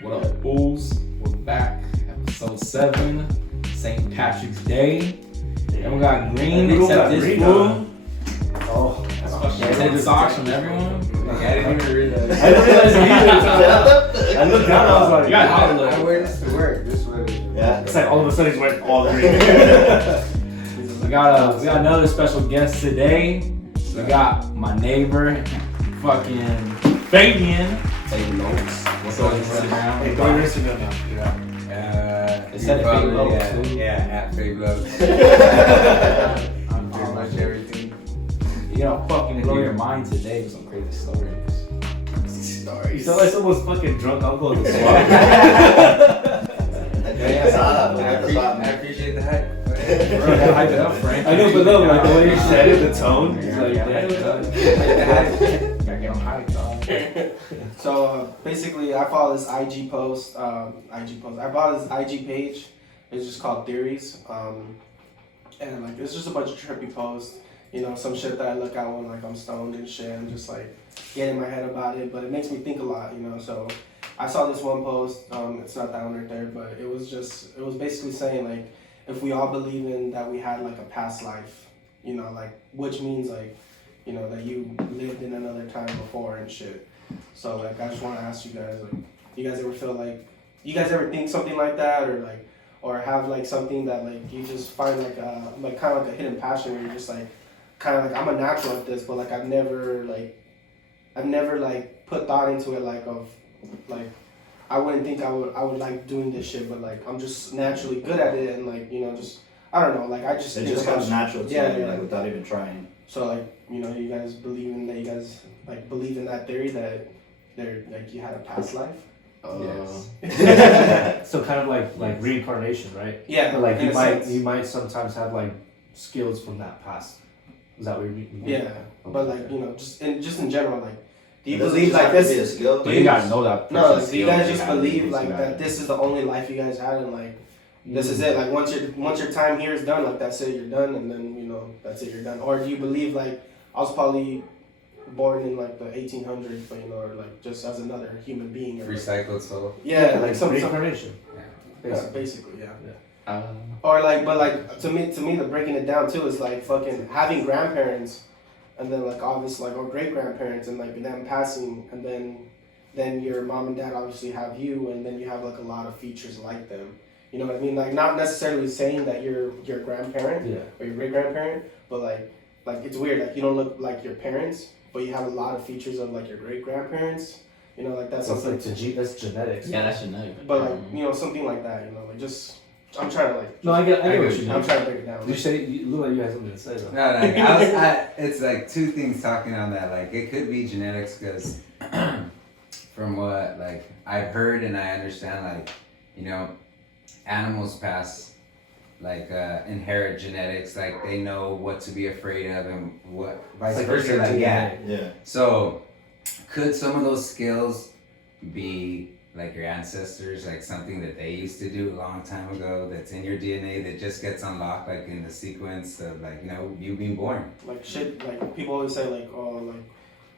What up, Bulls? We're back. Episode 7, St. Patrick's Day. And we got green, except this fool. Oh, That's fucking 10 socks from everyone. Like, I didn't even realize. I didn't realize it either. I looked down and I was like, you got hot look. I wear this to work. This way. Yeah. It's like all of a sudden he's wearing all green. We got another special guest today. We got my neighbor, fucking Fabian. Take notes. What's on Instagram? Hey, go on Instagram now. It said Fave Lows, too. at Fave Lows. I'm pretty much everything. You know, fucking blow your mind today with some crazy stories. You sound like someone's fucking drunk uncle in the swamp. I appreciate the hype. Hype it up, Frank. I know, but no, like the way you said it, the tone. It's like, Gotta get on hype, dog. So basically, I follow this IG post. I follow this IG page. It's just called Theories, and like it's just a bunch of trippy posts. You know, some shit that I look at when like I'm stoned and shit. I'm just like getting in my head about it, but it makes me think a lot. You know, so I saw this one post. It's not that one right there, but it was basically saying like if we all believe in that we had like a past life, you know, like which means like you know that you lived in another time before and shit. So like I just want to ask you guys like, you guys ever feel like, you guys ever think something like that or have like something that like you just find like kind of like a hidden passion where you're just like kind of like I'm a natural at this, but like I've never put thought into it like I wouldn't think I would like doing this shit, but like I'm just naturally good at it and like you know just I don't know like I just it think just comes natural to you, like without even trying. So like you know you guys believe in that theory that there like you had a past life. Yes. So kind of like reincarnation, right? Yeah. But like you might sometimes have like skills from that past. Is that what you mean? Yeah, okay. but like you know, just in general, like, do you Does believe it like have to this? be a skill? But you gotta know that. No, like, do you guys just believe like that this is the only life you guys had and like this is it? Like once your time here is done, like that's it, you're done, and then you know that's it, you're done. Or do you believe like I was probably born in like the 1800s, but you know, or like just as another human being, or Recycled soul. yeah, like some reincarnation. basically, yeah. Yeah. Or like, but like to me, the breaking it down too is like fucking having grandparents, and then like obviously like or great grandparents, and like them passing, and then your mom and dad obviously have you, and then you have like a lot of features like them. You know what I mean? Like not necessarily saying that you're your grandparent or your great grandparent, but like it's weird. Like you don't look like your parents, but you have a lot of features of like your great grandparents. You know, like that's something. Like that's genetics. Yeah, that's genetic. But like you know something like that. You know, like just. I'm trying to like. No, I get what you mean. I'm trying to break it down. You say you look like you had something to say though. No, it's like two things talking on that. Like it could be genetics because from what like I've heard and I understand, like you know, animals pass like inherit genetics. Like they know what to be afraid of and what vice Like versa. Like yeah. So could some of those skills be like your ancestors, like something that they used to do a long time ago that's in your DNA that just gets unlocked like in the sequence of like, you know, you being born? Like shit, like people always say like, oh,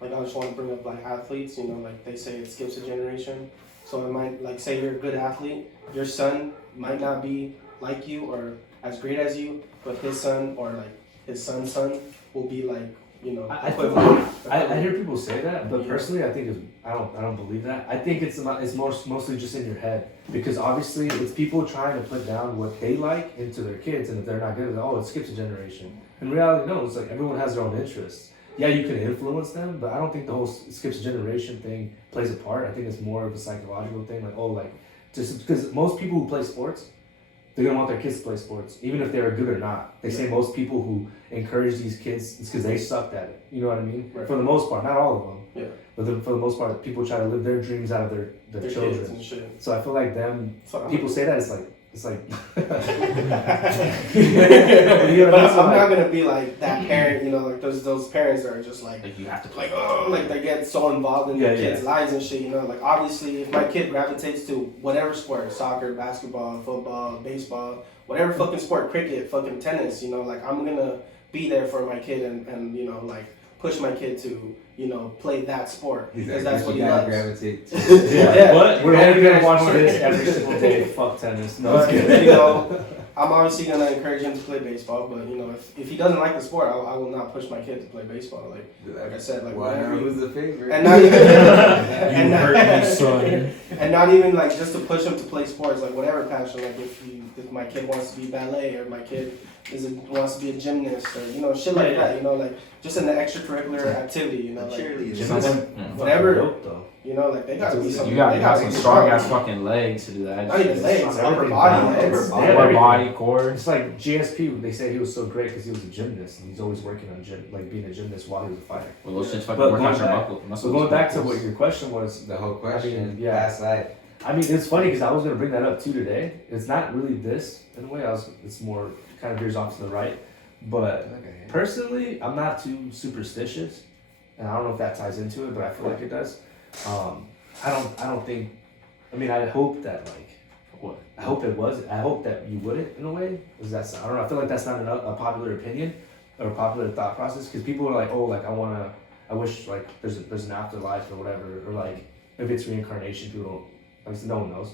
like I just want to bring up like athletes, you know, like they say it skips a generation. So it might, like say you're a good athlete, your son might not be like you or as great as you, but his son or like his son's son will be like, you know, I hear people say that, but personally, I think I don't believe that. I think it's mostly just in your head because obviously it's people trying to put down what they like into their kids, and if they're not good at it, it skips a generation. In reality, no, it's like everyone has their own interests. Yeah, you can influence them, but I don't think the whole skips a generation thing plays a part. I think it's more of a psychological thing, like just because most people who play sports, they're gonna want their kids to play sports, even if they're good or not. They say most people who encourage these kids, it's because they sucked at it. You know what I mean? Right. For the most part, not all of them. Yeah. But for the most part, people try to live their dreams out of their children. Kids and shit. So I feel like people say that it's like. But I'm not gonna be like that parent, you know, like those parents that are just like you have to play. Like they get so involved in their kids' lives and shit, you know. Like obviously, if my kid gravitates to whatever sport, soccer, basketball, football, baseball, whatever fucking sport, cricket, fucking tennis, you know, like I'm gonna be there for my kid and you know like push my kid to, play that sport He's because like, that's what he you gotta likes. gravitate to. Yeah. What? We're only gonna watch Sport. this every single day. Fuck tennis. No, But, it's good. I'm obviously gonna encourage him to play baseball, but if he doesn't like the sport, I will not push my kid to play baseball. Like I said, like Well, I know whatever. who's the favorite. And not even, You hurt me, son. and not even like just to push him to play sports, like whatever passion. Like if my kid wants to be ballet or my kid wants to be a gymnast or shit like that. Like just an extracurricular activity. Like Cheerleader. whatever. Dope, though. Like they gotta be something. You gotta they have gotta some be strong ass fucking legs to do that. Not even legs, Everything upper down, body, upper legs. body. Upper body, core. It's like GSP. They say he was so great because he was a gymnast and he's always working on being a gymnast while he was a fighter. Well, those shits fucking But work going out your back- muscles. So going back to what your question was, The whole question. I mean, yeah. Past life. I mean, it's funny because I was gonna bring that up too today. It's not really this in a way. It's more kind of veers off to the right. But Okay. personally, I'm not too superstitious, and I don't know if that ties into it, but I feel like it does. I don't think. I mean, I hope that What? I hope it was. I hope that you wouldn't in a way. Because I don't know. I feel like that's not a popular opinion or a popular thought process. Because people are like, oh, like I wish like there's an afterlife or whatever, or like if it's reincarnation, people don't. Like no one knows.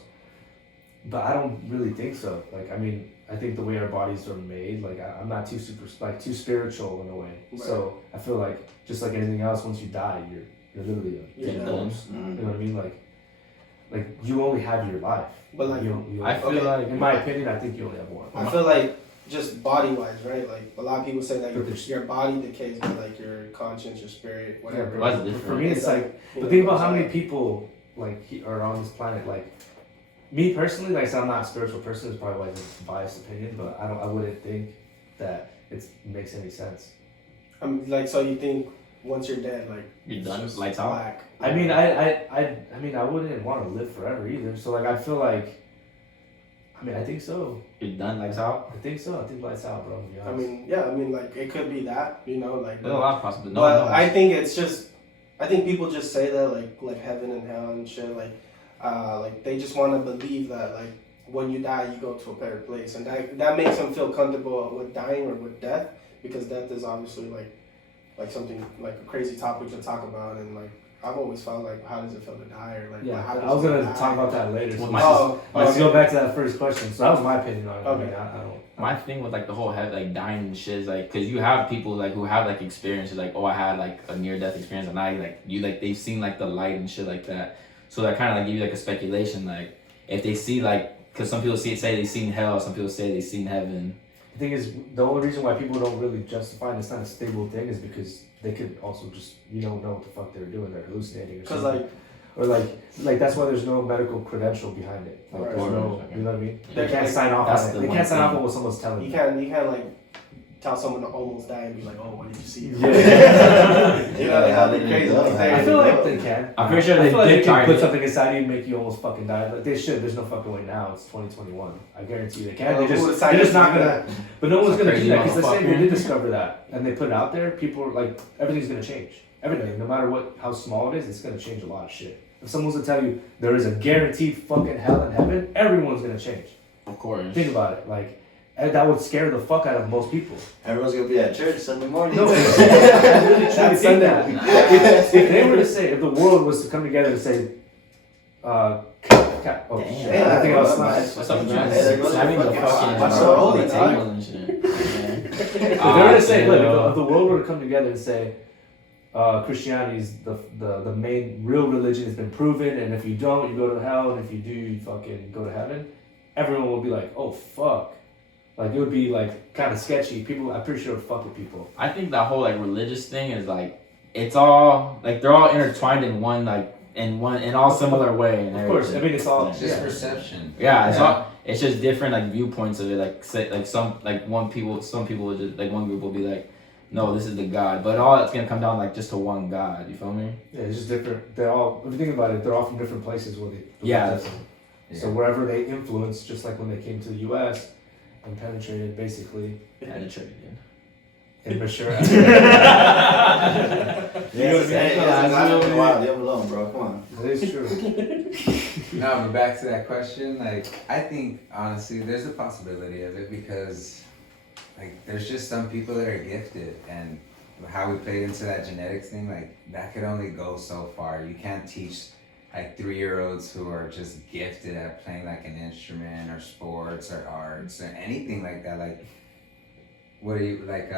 But I don't really think so. Like I mean, I think the way our bodies are made, like I'm not too too spiritual in a way. Right. So I feel like just like anything else, once you die, you're literally Yeah. you know what I mean? Like you only have your life. But like you I feel Okay. like in my opinion, I think you only have one. I feel like just body wise, right? Like a lot of people say that But there's- your body decays, but like your conscience, your spirit, whatever. What's For different? me, it's like you but know, think about how it's many like- people are on this planet. Like me personally, like I said, I'm not a spiritual person. It's probably like a biased opinion, but I wouldn't think that it makes any sense. like so you think once you're dead, like You're it's done? just Lights out? black. I mean, I wouldn't want to live forever either. So like, I feel like, I think so. You're done, lights out. I think so. I think lights out, bro. To be honest. Like it could be that, like. There's a lot of possibilities. No But one I knows. think it's just, I think people just say that like heaven and hell and shit, like they just want to believe that like when you die you go to a better place, and that makes them feel comfortable with dying or with death, because death is obviously like something like a crazy topic to talk about, and like I've always felt like how does it feel to die, or like Yeah, how does I was it gonna die? talk about that later. Well, So my let's go back to that first question. So that was my opinion on it. Okay. I mean, I don't. My thing with like the whole head like dying and shit is like, cause you have people like who have like experiences like, oh, I had like a near death experience, and they've seen like the light and shit like that. So that kind of like give you like a speculation, like if they see like, cause some people say they've seen hell, some people say they've seen heaven. The thing is, the only reason why people don't really justify and it's not a stable thing is because they could also just, you don't know what the fuck they're doing, they're hallucinating or Because something. Or like that's why there's no medical credential behind it. Like Right. there's no, you know what I mean? They Like, can't sign off that's on it. the They one can't sign off thing. on what someone's telling you you. can't like tell someone to almost die and be like, oh, what did you see? Yeah. You know, they have the crazy like I feel like they can. I'm pretty sure I they feel like did they try can put to- something inside you and make you almost fucking die. Like they should. There's no fucking way now. It's 2021. I guarantee you they can. Well, who would They're sign just up not to do gonna. But no one's Some gonna do crazy that because let's say they motherfucker. did discover that and they put it out there. People are like, everything's gonna change. Everything, no matter how small it is, it's gonna change a lot of shit. If someone's to tell you there is a guaranteed fucking hell and heaven, everyone's gonna change. Of course. Think about it. Like, and that would scare the fuck out of most people. Everyone's gonna be at church Sunday morning. No, I really truly That's think that. Sunday. If they were to say, if the world was to come together and say, oh Damn. shit, I think I was Hey, smashed. What's up, Hey, John? there goes Slamming the your fucking fucking watch bar the on the holy dog. table and shit. If they were to say, look, if the world were to come together and say, Christianity is the main real religion, has been proven, and if you don't, you go to hell, and if you do, you fucking go to heaven, everyone will be like, oh fuck. Like, it would be like kind of sketchy. People, I'm pretty sure it would fuck with people. I think that whole like religious thing is like, it's all like they're all intertwined in one in all similar way. And Of course, I everything. mean, it's all. It's just yeah. perception. Yeah, it's just different like viewpoints of it. Like say like some people will just like one group will be like, no, this is the God, but all it's gonna come down like just to one God. You feel me? Yeah, it's just different. They're all, if you think about it, they're all from different places where they. Yeah. Yeah. So wherever they influence, just like when they came to the U.S. and penetrated, basically, Penetrated. in Bashir. Yes, hey, I've been a while. Leave him alone, bro. Come on. That is true. No, but back to that question, like, I think, honestly, there's a possibility of it because, like, there's just some people that are gifted, and how we played into that genetics thing, like that could only go so far. You can't teach like 3-year-olds who are just gifted at playing like an instrument or sports or arts or anything like that. Like, what are you like?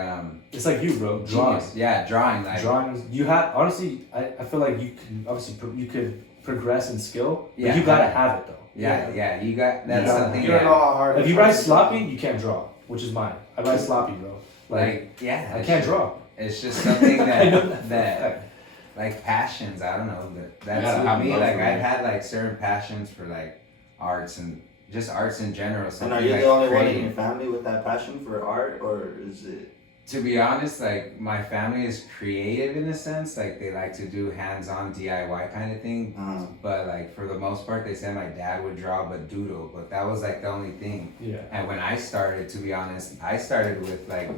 It's like you, bro. Drawing. Yeah, drawing. Like drawing. You have honestly. I feel like you can obviously you could progress in skill. But Yeah. you gotta have it though. Yeah. You got that's something. You don't know how hard. If you write sloppy, you can't draw, which is mine. I write sloppy, bro. Like yeah, I can't draw. It's just something I know that that. like passions. I don't know. That's Yeah, me. love Like for I've me. had like certain passions for like arts and just arts in general. And Something are you like the only one in creating. your family with that passion for art, or is it? To be honest, like my family is creative in a sense. Like they like to do hands-on DIY kind of thing. But like for the most part, they said my dad would draw but doodle. But that was like the only thing. Yeah. And when I started, to be honest, I started with like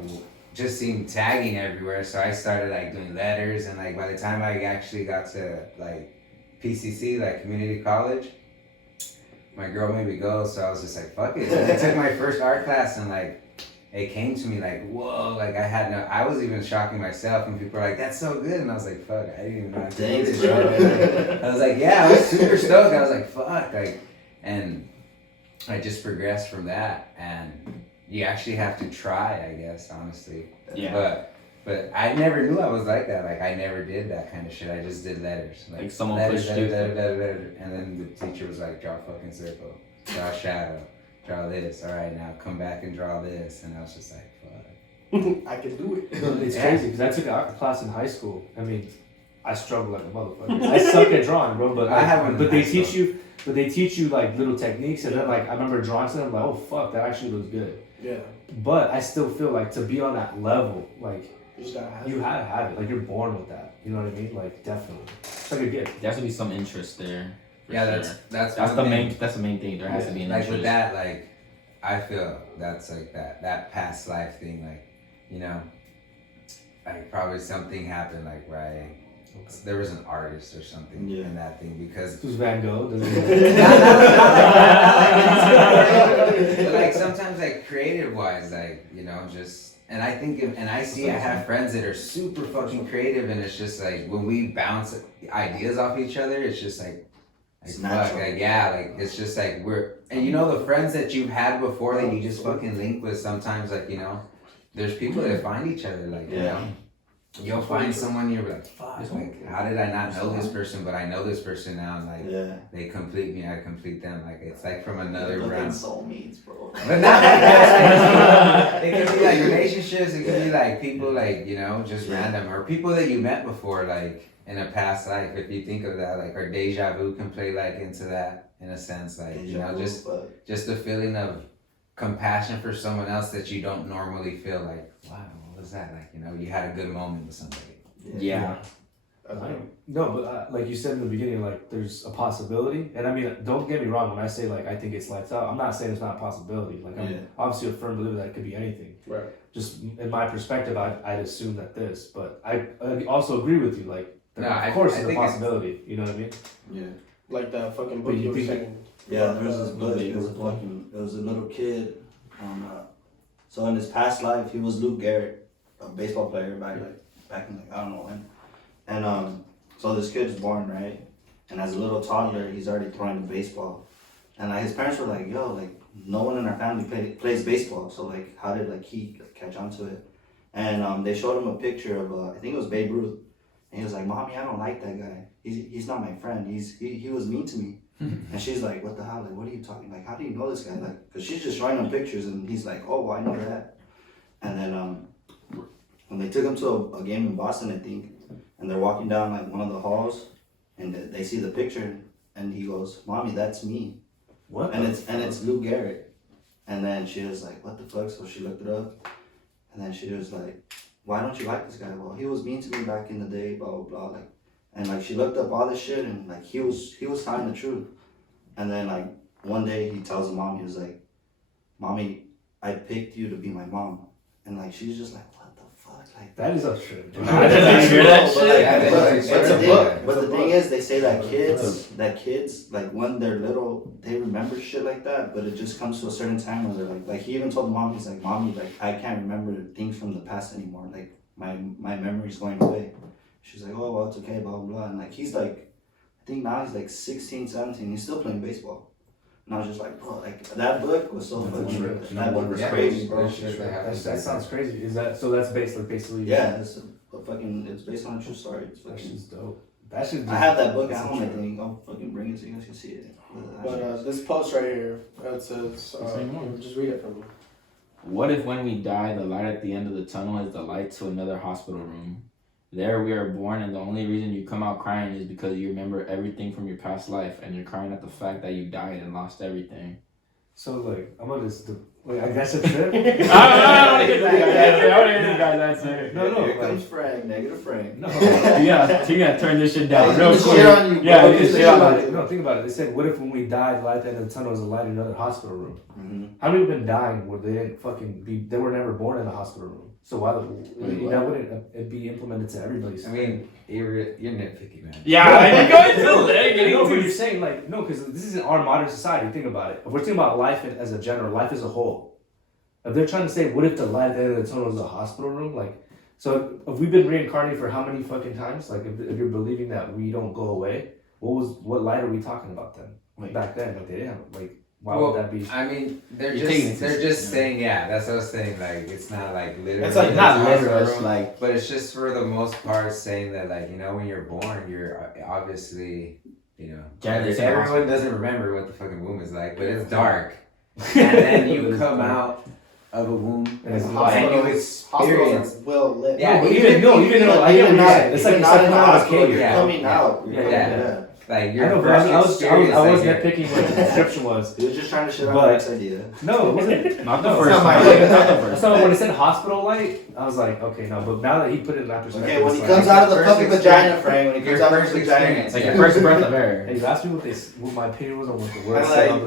just seeing tagging everywhere. So I started like doing letters, and like by the time I actually got to like PCC, like community college, my girl made me go. So I was just like, fuck it. I took my first art class, and like it came to me like, whoa, like I was even shocking myself, and people were like, that's so good. And I was like, fuck, I didn't even know I could do Thanks, this bro. shit. I was like, yeah, I was super stoked. I was like, fuck, like, and I just progressed from that. And you actually have to try, I guess, honestly. Yeah. But I never knew I was like that. Like I never did that kind of shit. I just did letters. Like someone letters, pushed you. letter. And then the teacher was like, draw a fucking circle, draw a shadow, draw this. All right, now come back and draw this. And I was just like, fuck. I can do it. No, it's Yeah. crazy because I took an art class in high school. I mean, I struggle like a motherfucker. I suck at drawing, bro. But I have one in But they high teach school. you. But they teach you like little techniques, and then like I remember drawing something. I'm like, oh fuck, that actually looks good. Yeah. But I still feel like to be on that level, like You just gotta have you it. have it. Like you're born with that. You know what I mean? Like definitely, it's like a gift. There has to be some interest there. for Yeah, sure. that's That's one the thing. main. That's the main thing. There has to be an Like interest. with that, like I feel that's like that past life thing. Like you know, like probably something happened like where there was an artist or something Yeah. in that thing because Who's Van Gogh? Doesn't but like sometimes like creative wise, like you know, just and I think and I see I have friends that are super fucking creative, and it's just like when we bounce ideas off each other, it's just like It's fuck, natural. like yeah, like it's just like we're and you know the friends that you've had before that you just fucking link with sometimes, like you know, there's people that find each other, like you Yeah. know. You'll find someone you're like, fuck, like how did I not know this person, but I know this person now, and like Yeah. they complete me, I complete them, like it's like from another Fucking realm. soulmates, bro. But not like that. It could be like relationships. It could be like people like you know just random or people that you met before like in a past life. If you think of that, like or deja vu can play like into that in a sense, like you know just the feeling of compassion for someone else that you don't normally feel. Like wow, what was that? Like you know you had a good moment with somebody. Yeah. No, but like you said in the beginning, like there's a possibility, and I mean, don't get me wrong. When I say like I think it's lights out, I'm not saying it's not a possibility. Like I'm obviously a firm believer that it could be anything. Right. Just in my perspective, I'd assume that this, but I also agree with you. Like, No, of course, I it's a think it's- possibility. You know what I mean? Yeah. Like that fucking But book you you were think- saying. Yeah, there was this book. movie. It was a little kid. So in his past life, he was Luke Garrett, a baseball player back in like I don't know when. And so this kid's born, right? And as a little toddler, he's already throwing a baseball. And like his parents were like, "Yo, like no one in our family plays baseball. So like, how did like he catch on to it?" And they showed him a picture of I think it was Babe Ruth. And he was like, "Mommy, I don't like that guy. He's not my friend. He was mean to me." And she's like, "What the hell? Like, what are you talking? Like, how do you know this guy? Like, because she's just showing him pictures, and he's like, oh, well, I know that." And then when they took him to a game in Boston, I think, and they're walking down like one of the halls, and they see the picture, and he goes, "Mommy, that's me." What? And it's Lou Garrett. And then she was like, "What the fuck?" So she looked it up, and then she was like, "Why don't you like this guy?" "Well, he was mean to me back in the day, blah blah blah." Like, and like she looked up all this shit, and like he was telling the truth. And then like one day he tells his mom, he was like, "Mommy, I picked you to be my mom." And like she's just like, "What the fuck?" Like That is untrue. I didn't hear that But, shit. but the thing is, they say that kids, like when they're little, they remember shit like that, but it just comes to a certain time where they're like he even told the mom, he's like, "Mommy, like I can't remember things from the past anymore. Like my memory's going away. She's like, oh, well, it's okay, blah, blah, blah. And like, he's like, I think now he's like 16, 17. He's still playing baseball. And I was just like, bro, like, that book was so fucking, that book was crazy, bro. That sounds crazy. Is that, so that's basically. Yeah, it's based on a true story. It's That fucking, shit's dope. That should I have that book at home, I think. I'll fucking bring it so you guys can see it. But this post right here, it says, just read it from me. What if when we die, the light at the end of the tunnel is the light to another hospital room? There we are born, and the only reason you come out crying is because you remember everything from your past life, and you're crying at the fact that you died and lost everything. So like, I'm gonna just wait. I guess a trip. I want to hear this guy's answer. No. Here comes Frank, negative Frank. No. Yeah, you gotta turn this shit down real Shit quick. on you, Yeah, bro. just Think shit on about it. it. No, think about it. They said, what if when we died, the light at the end of the tunnel is a light in another hospital room? Mm-hmm. How many have been dying where they didn't they were never born in the hospital room? So why that wouldn't it be implemented to everybody's? I mean, you're nitpicky, man. Yeah, you're going to the no, but you're saying like no, because this isn't our modern society. Think about it. If we're thinking about life as a general, life as a whole. If they're trying to say, what if the light at the end of the tunnel is a hospital room? Like, so if we've been reincarnated for how many fucking times? Like, if you're believing that we don't go away, what light are we talking about then? Like back then, like they didn't like. Why would that be? I mean, they're You're just saying, yeah, that's what I was saying. Like, it's not like literally. It's like not hospital literal, it's room, like- but it's just for the most part saying that, like, you know, when you're born, you're obviously, you know, everyone doesn't remember what the fucking womb is like, but it's dark, and then you come out of a womb And it's and light. you Hospitals experience. are well lit. Yeah, No, but even I get what you're saying. It's like You're it's not like in the not a hospital, cave. you're Yeah. coming out. Yeah, Yeah. Like I your know, but first I was experience. nitpicking what the description was. He was just trying to shit on But- Rick's idea. No, it wasn't. Not the No, first it's not time. my- Not the first So when it said hospital light, I was like, okay, no. But now that he put it in that perspective, Okay, when it's he like, comes out of the first puppy experience- vagina, Frank, when he your comes out of first the vagina. experience. Like your first breath of air. Hey, you asked me what my opinion was on what the word And said. like-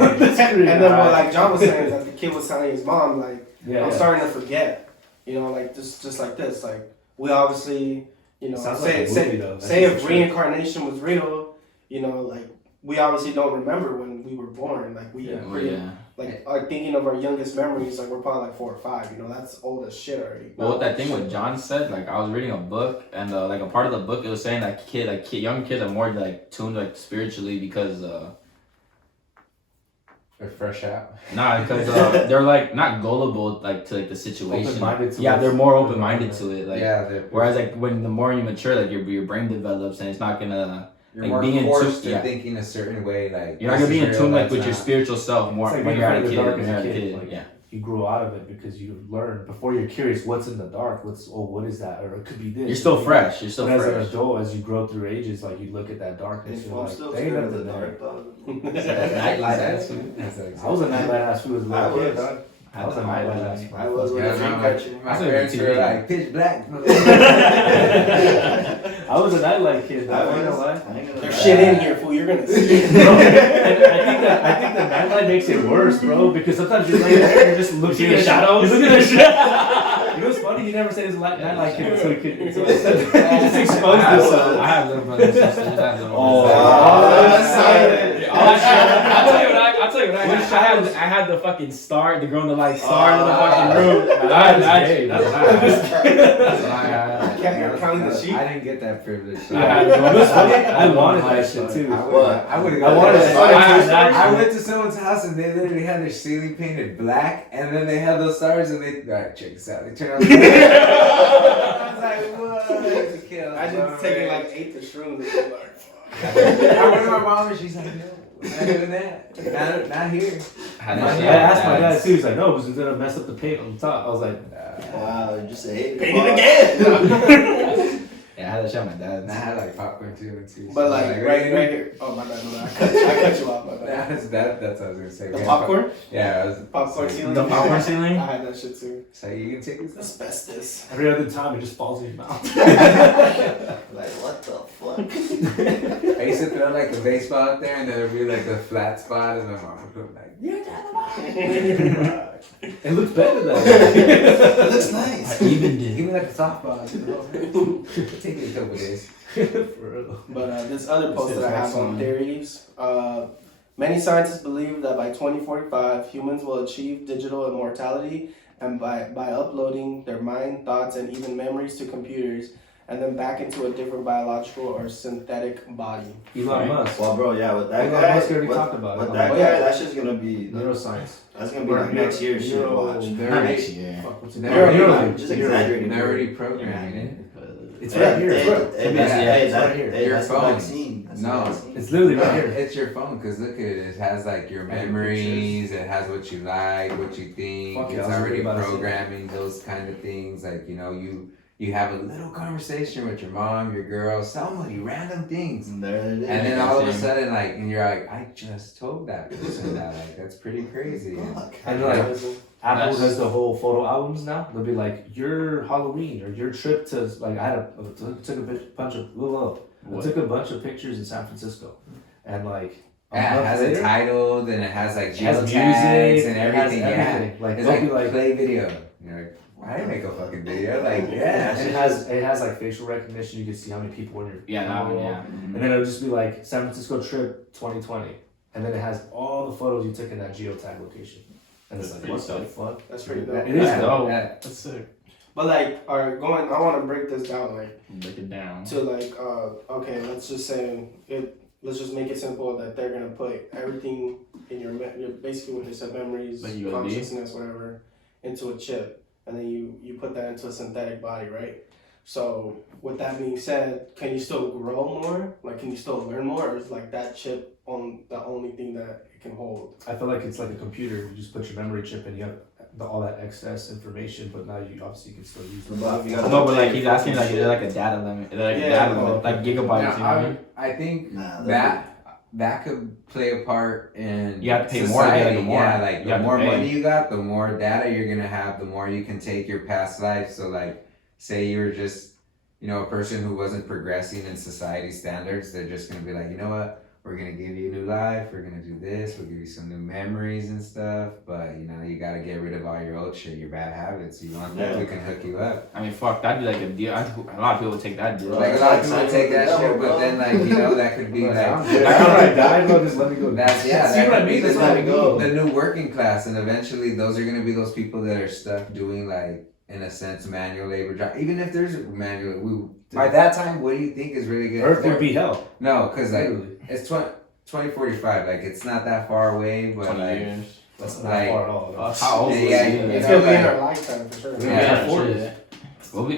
on the And then what like John was saying is that the kid was telling his mom, like, yeah, I'm starting to forget. You know, like just like this. Like we obviously, you know, Sounds like a movie, though. That's say just if true. reincarnation was real, you know, like we obviously don't remember when we were born. Like we Yeah. Oh, yeah. like are thinking of our youngest memories, like we're probably like 4 or 5, you know, that's old as shit already. Well, with that thing what John said, like I was reading a book, and like a part of the book, it was saying that young kids are more like tuned like spiritually because They're fresh out. because they're like not gullible like to like the situation. Open-minded to Yeah, it. they're more open minded to it. Like Yeah, whereas like when the more you mature, like your brain develops, and it's not gonna you're like more being forced too- to yeah. thinking a certain way. Like you're not gonna be in this is tune real, like with that's your not. spiritual self more It's like when being you're at a afraid kid. of the dark When as you're a at a kid. kid, Like, yeah. you grow out of it because you learn before you're curious what's in the dark. What is that? Or it could be this. You're still it could be fresh. You're still that. But as fresh. an adult, as you grow through ages, like you look at that darkness, you're I'm like, still there ain't scared of the nothing there. dark, dog. Nightlight attitude. I was a nightlight ass fool as a I little kid, was. dog. I was a nightlight ass fool. I was with Yeah, a dream my catcher. parents were like pitch black. I was a nightlight kid, dog. I You know was. why? I ain't gonna There's lie. shit in here, fool. You're gonna see it. Bro, and I think the nightlight makes it worse, bro, because sometimes you're laying there and you're just looking at shadows. You're looking at shadows. You know what's funny? You never said it's nightlight kid until you just exposed I yourself. have little brothers and sisters. I have little Oh, brothers. that's silent. I'll tell you what I had the fucking star, the girl in the light star in the fucking room. That's what I had. You're counting the sheep. I didn't get that privilege. You know what's funny? I wanted that shit too. I would. I wanted it. I went to someone's house and they literally had their ceiling painted black, and then they had those stars, and they alright, check this out. They turn on. I was like, what? I just taking like 8 to shrooms. And like, I went to my mom and she's like, no, we're not doing that. Not here. I I asked my dad too. He's like, no, because it's gonna mess up the paint on top. I was like, Wow, you just say paint it again. Yeah, I had to show my dad. And I had like popcorn too and too. But like right here. Oh my bad, I cut you off. My bad. That's what I was gonna say. The popcorn? Yeah, I was Popcorn ceiling. The popcorn ceiling? I had that shit too. So you can take this. Asbestos. every other time it just falls in your mouth. like, what the fuck? I used to throw like a baseball out there, and then there'd be like a flat spot, and my mom would be like, "You're dynamite." It looks better than It looks nice. Even Give did. me like a softball. Take it a couple days. For real. But this other post This that I is have on excellent. theories. Many scientists believe that by 2045, humans will achieve digital immortality and by uploading their mind, thoughts, and even memories to computers, and then back into a different biological or synthetic body. Elon Musk. Well, bro, yeah, with that Elon guy, Musk already with, talked about with it. that Oh, guy, yeah. that shit's gonna be Neuroscience. That's gonna be Or like next year's shit. Watch. Not next year. Fuck, what's it They're called? already- Just exaggerating. They're already programming it. It's right here. Hey, Look. hey, Yeah, it's right here. Hey, Your that's the phone. vaccine. That's the No. vaccine. It's literally right here. It's your phone, because look at it. It has like your memories, it has what you like, what you think. Fuck yeah, It's I was already about to say programming those kind of things. Like, you have a little conversation with your mom, your girl, somebody, random things. And there it is. And then all of a Same. sudden, like, and you're like, I just told that person that. Like, that's pretty crazy. Fuck. And like Apple That's- does the whole photo albums now. They'll be like your Halloween or your trip to took a bunch of pictures in San Francisco, and like Yeah, it has it titled and it has like it has geotags music and it has everything. Yeah, everything. Like it's they'll like, be like, play video. You're like, why did I make a fucking video? Like, yeah. and it has like facial recognition. You can see how many people in your Yeah, that one, yeah. And then it'll just be like San Francisco trip 2020, and then it has all the photos you took in that geotag location. And it's like, what the fuck? That's pretty dope. It is Yeah. dope. Yeah. That's sick. But like, I want to break this down, like, Break it down. to like, okay, let's just say let's just make it simple that they're gonna put everything in your basically what they said, memories, Like USB? consciousness, whatever, into a chip, and then you put that into a synthetic body, right? So with that being said, can you still grow more? Like, can you still learn more, or is like that chip on the only thing that it can hold? I feel like it's like a computer. You just put your memory chip in, you have all that excess information, but now you obviously can still use it. But you gotta No, but like he's asking like is there like a data limit? Is there like a Yeah, data limit? Like gigabytes, you know what I mean? I think Nah, that could play a part in You have to pay more to get society. like more. Yeah, like You the have to more pay. money you got, the more data you're gonna have, the more you can take your past life. So like, say you're just, a person who wasn't progressing in society standards, they're just gonna be like, you know what? We're gonna give you a new life. We're gonna do this. We'll give you some new memories and stuff. But you gotta get rid of all your old shit, your bad habits. You want that? Yeah. We can hook you up. I mean, fuck, that'd be like a deal. A lot of people would take that deal. Like a lot of people take that shit, but then that could be like. I died, bro. Just let me go. That's See that what I could be mean? That's the what I new- mean. the new working class, and eventually those are gonna be those people that are stuck doing like, in a sense, manual labor job. Even if there's manual, by that time, what do you think is really good? Earth would be hell. No, because like Literally. it's 2045. Like it's not that far away, but 20 like years. That's not Like, far at all. though. How old Yeah, was yeah, he? you It's know, gonna be in like- our lifetime for sure. Yeah. shit. Will we?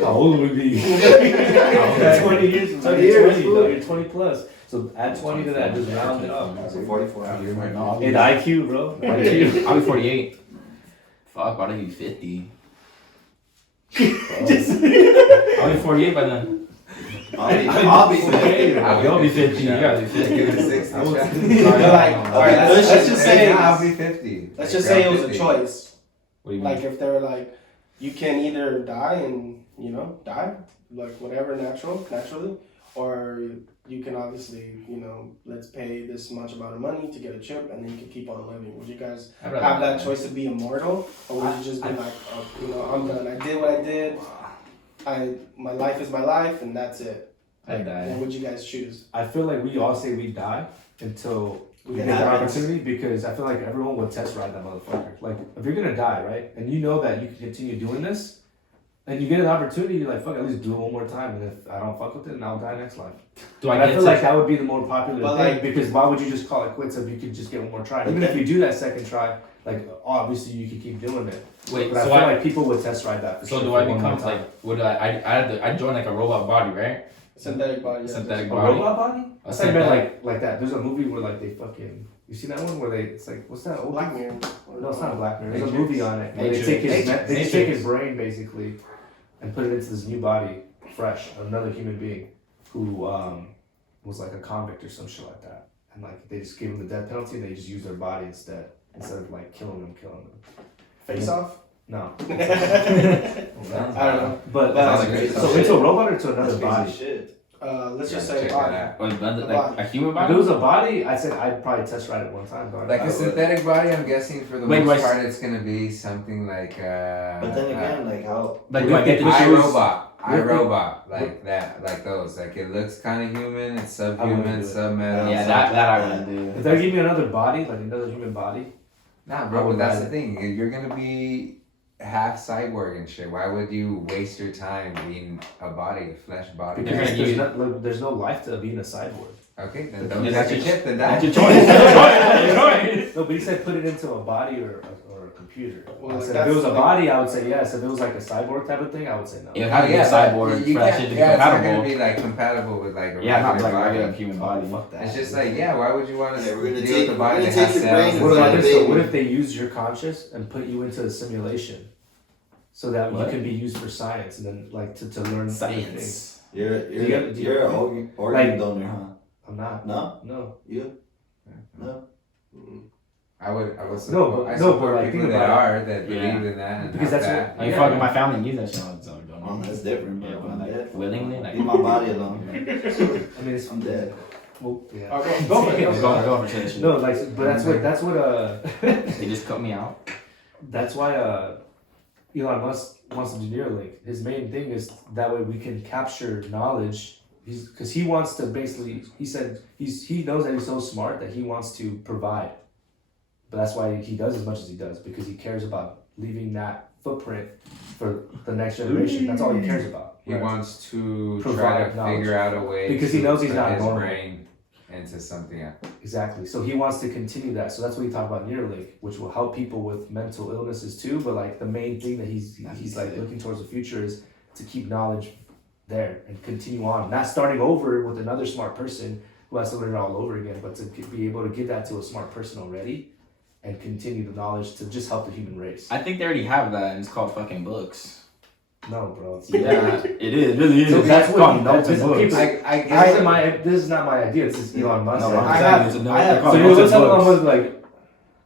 How old would we be? Yeah. 20 years. 20 years, 20, fool. no, you're 20 plus. So add 20 to that, just round it up. So 44. In IQ, bro. IQ. I'll be 48. Fuck, why don't you 50? I'll be 48 by then. I'll be You'll be 50. You gotta be 50. Give it a 60 I was- shot. But like, all right, let's just say I'll be 50. let's just say it was a 50. choice. What do you mean? Like if they're like, you can either die and die like whatever naturally, or you can obviously let's pay this much amount of money to get a chip and then you can keep on living. Would you guys I'd rather have that die. choice to be immortal, or would you just be like, I'm done. I did what I did. My life is my life and that's it. I'd die. What would you guys choose? I feel like we all say we die until we It get the happens. opportunity, because I feel like everyone would test ride that motherfucker. Like, if you're gonna die, right, and you know that you can continue doing this, and you get an opportunity, you're like, fuck, at least do it one more time, and if I don't fuck with it, then I'll die next life. Do And I I get feel to? like that would be the more popular But, thing, like- because why would you just call it quits if you could just get one more try? Even if you do that second try, like, obviously you could keep doing it. Wait, But I so feel I. like people would test ride that for So sure do for I one become more time. like? Would I join like a robot body, right? Synthetic body. yeah. Synthetic A body. robot body? A I thought you meant synthetic- like that. There's a movie where like they fucking. You seen that one where they? It's like what's that? Old Black Mirror. No, it's not Black Mirror. There's a Matrix. movie on it. Where they Matrix. take his Matrix. they just take his Matrix. brain basically, and put it into this new body, fresh, another human being, who was like a convict or some shit like that, and like they just gave him the death penalty and they just used their body instead of like killing them. Face off. No. I don't know. But Sounds like great so stuff. into a robot or to another That's body? crazy shit. Let's just Yeah, say check body. that out. Or blended, A like body. a human If body? it was a body, I'd say I'd probably test ride it one time. Though. Like I a would. synthetic body, I'm guessing for the Wait, most wait. part, it's gonna be something like. But then again, like how? Like do I get to Which choose? iRobot, like that, like those. Like it looks kind of human, it's subhuman, do it. sub-metal. Yeah, that I wouldn't do. If they give me another body, like another human body, Nah, Bro, bro, but that's the thing. You're gonna be half cyborg and shit. Why would you waste your time being a body, a flesh body? They're gonna give you- there's no life to being a cyborg. Okay, then Yeah, don't that's take a your- chip then That's die. your choice. That's your choice. No, but he said put it into a body or a computer. Well, I said, if that's it was a like- body, I would say yes. If it was like a cyborg type of thing, I would say no. It would have to be a cyborg you for that can't- shit to be yeah, it's not compatible. gonna be like compatible with like a Yeah, not regular like body. regular human body. Fuck that. It's just like, yeah, why would you want to Yeah, we're gonna deal take- with a body we're that gonna has take your cells? brain and What about and this stuff? though? What if they use your conscious and put you into a simulation so that What? you can be used for science and then like to learn different things? Science. You're Do you get- do you- an organ like- donor, huh? I'm not. No, No. you no. I would No, support, but- I no, support but, like, people think that about are, that Yeah. believe in that and Because have that's that. I mean, Yeah. fucking my family needs that shit all the time. Don't Oh, know. that's different, bro. Yeah, but I'm like dead. willingly, like Leave my body alone. I mean, it's I'm dead. Well, yeah. Oh, go for it. go for shit. No, like, but that's what They just cut me out. that's why Elon Musk wants to do Neuralink. His main thing is that way we can capture knowledge. Because he wants to basically, he said he knows that he's so smart that he wants to provide. But that's why he does as much as he does, because he cares about leaving that footprint for the next generation. That's all he cares about. He wants to Provide try to knowledge. figure out a way Because to he knows he's put not his normal. brain into something else. Exactly. So he wants to continue that. So that's what he talked about Neuralink, which will help people with mental illnesses too. But like the main thing that he's like looking towards the future is to keep knowledge there and continue on, not starting over with another smart person who has to learn it all over again, but to be able to give that to a smart person already and continue the knowledge to just help the human race. I think they already have that, and it's called fucking books. No, bro. It's, Yeah, it is. Really is. So that's It's what called notes and books. this is not my idea. This is Elon Musk. No, I I'm have- saying it's a note. I have- They're so called you're notes just and telling Elon books. Musk like,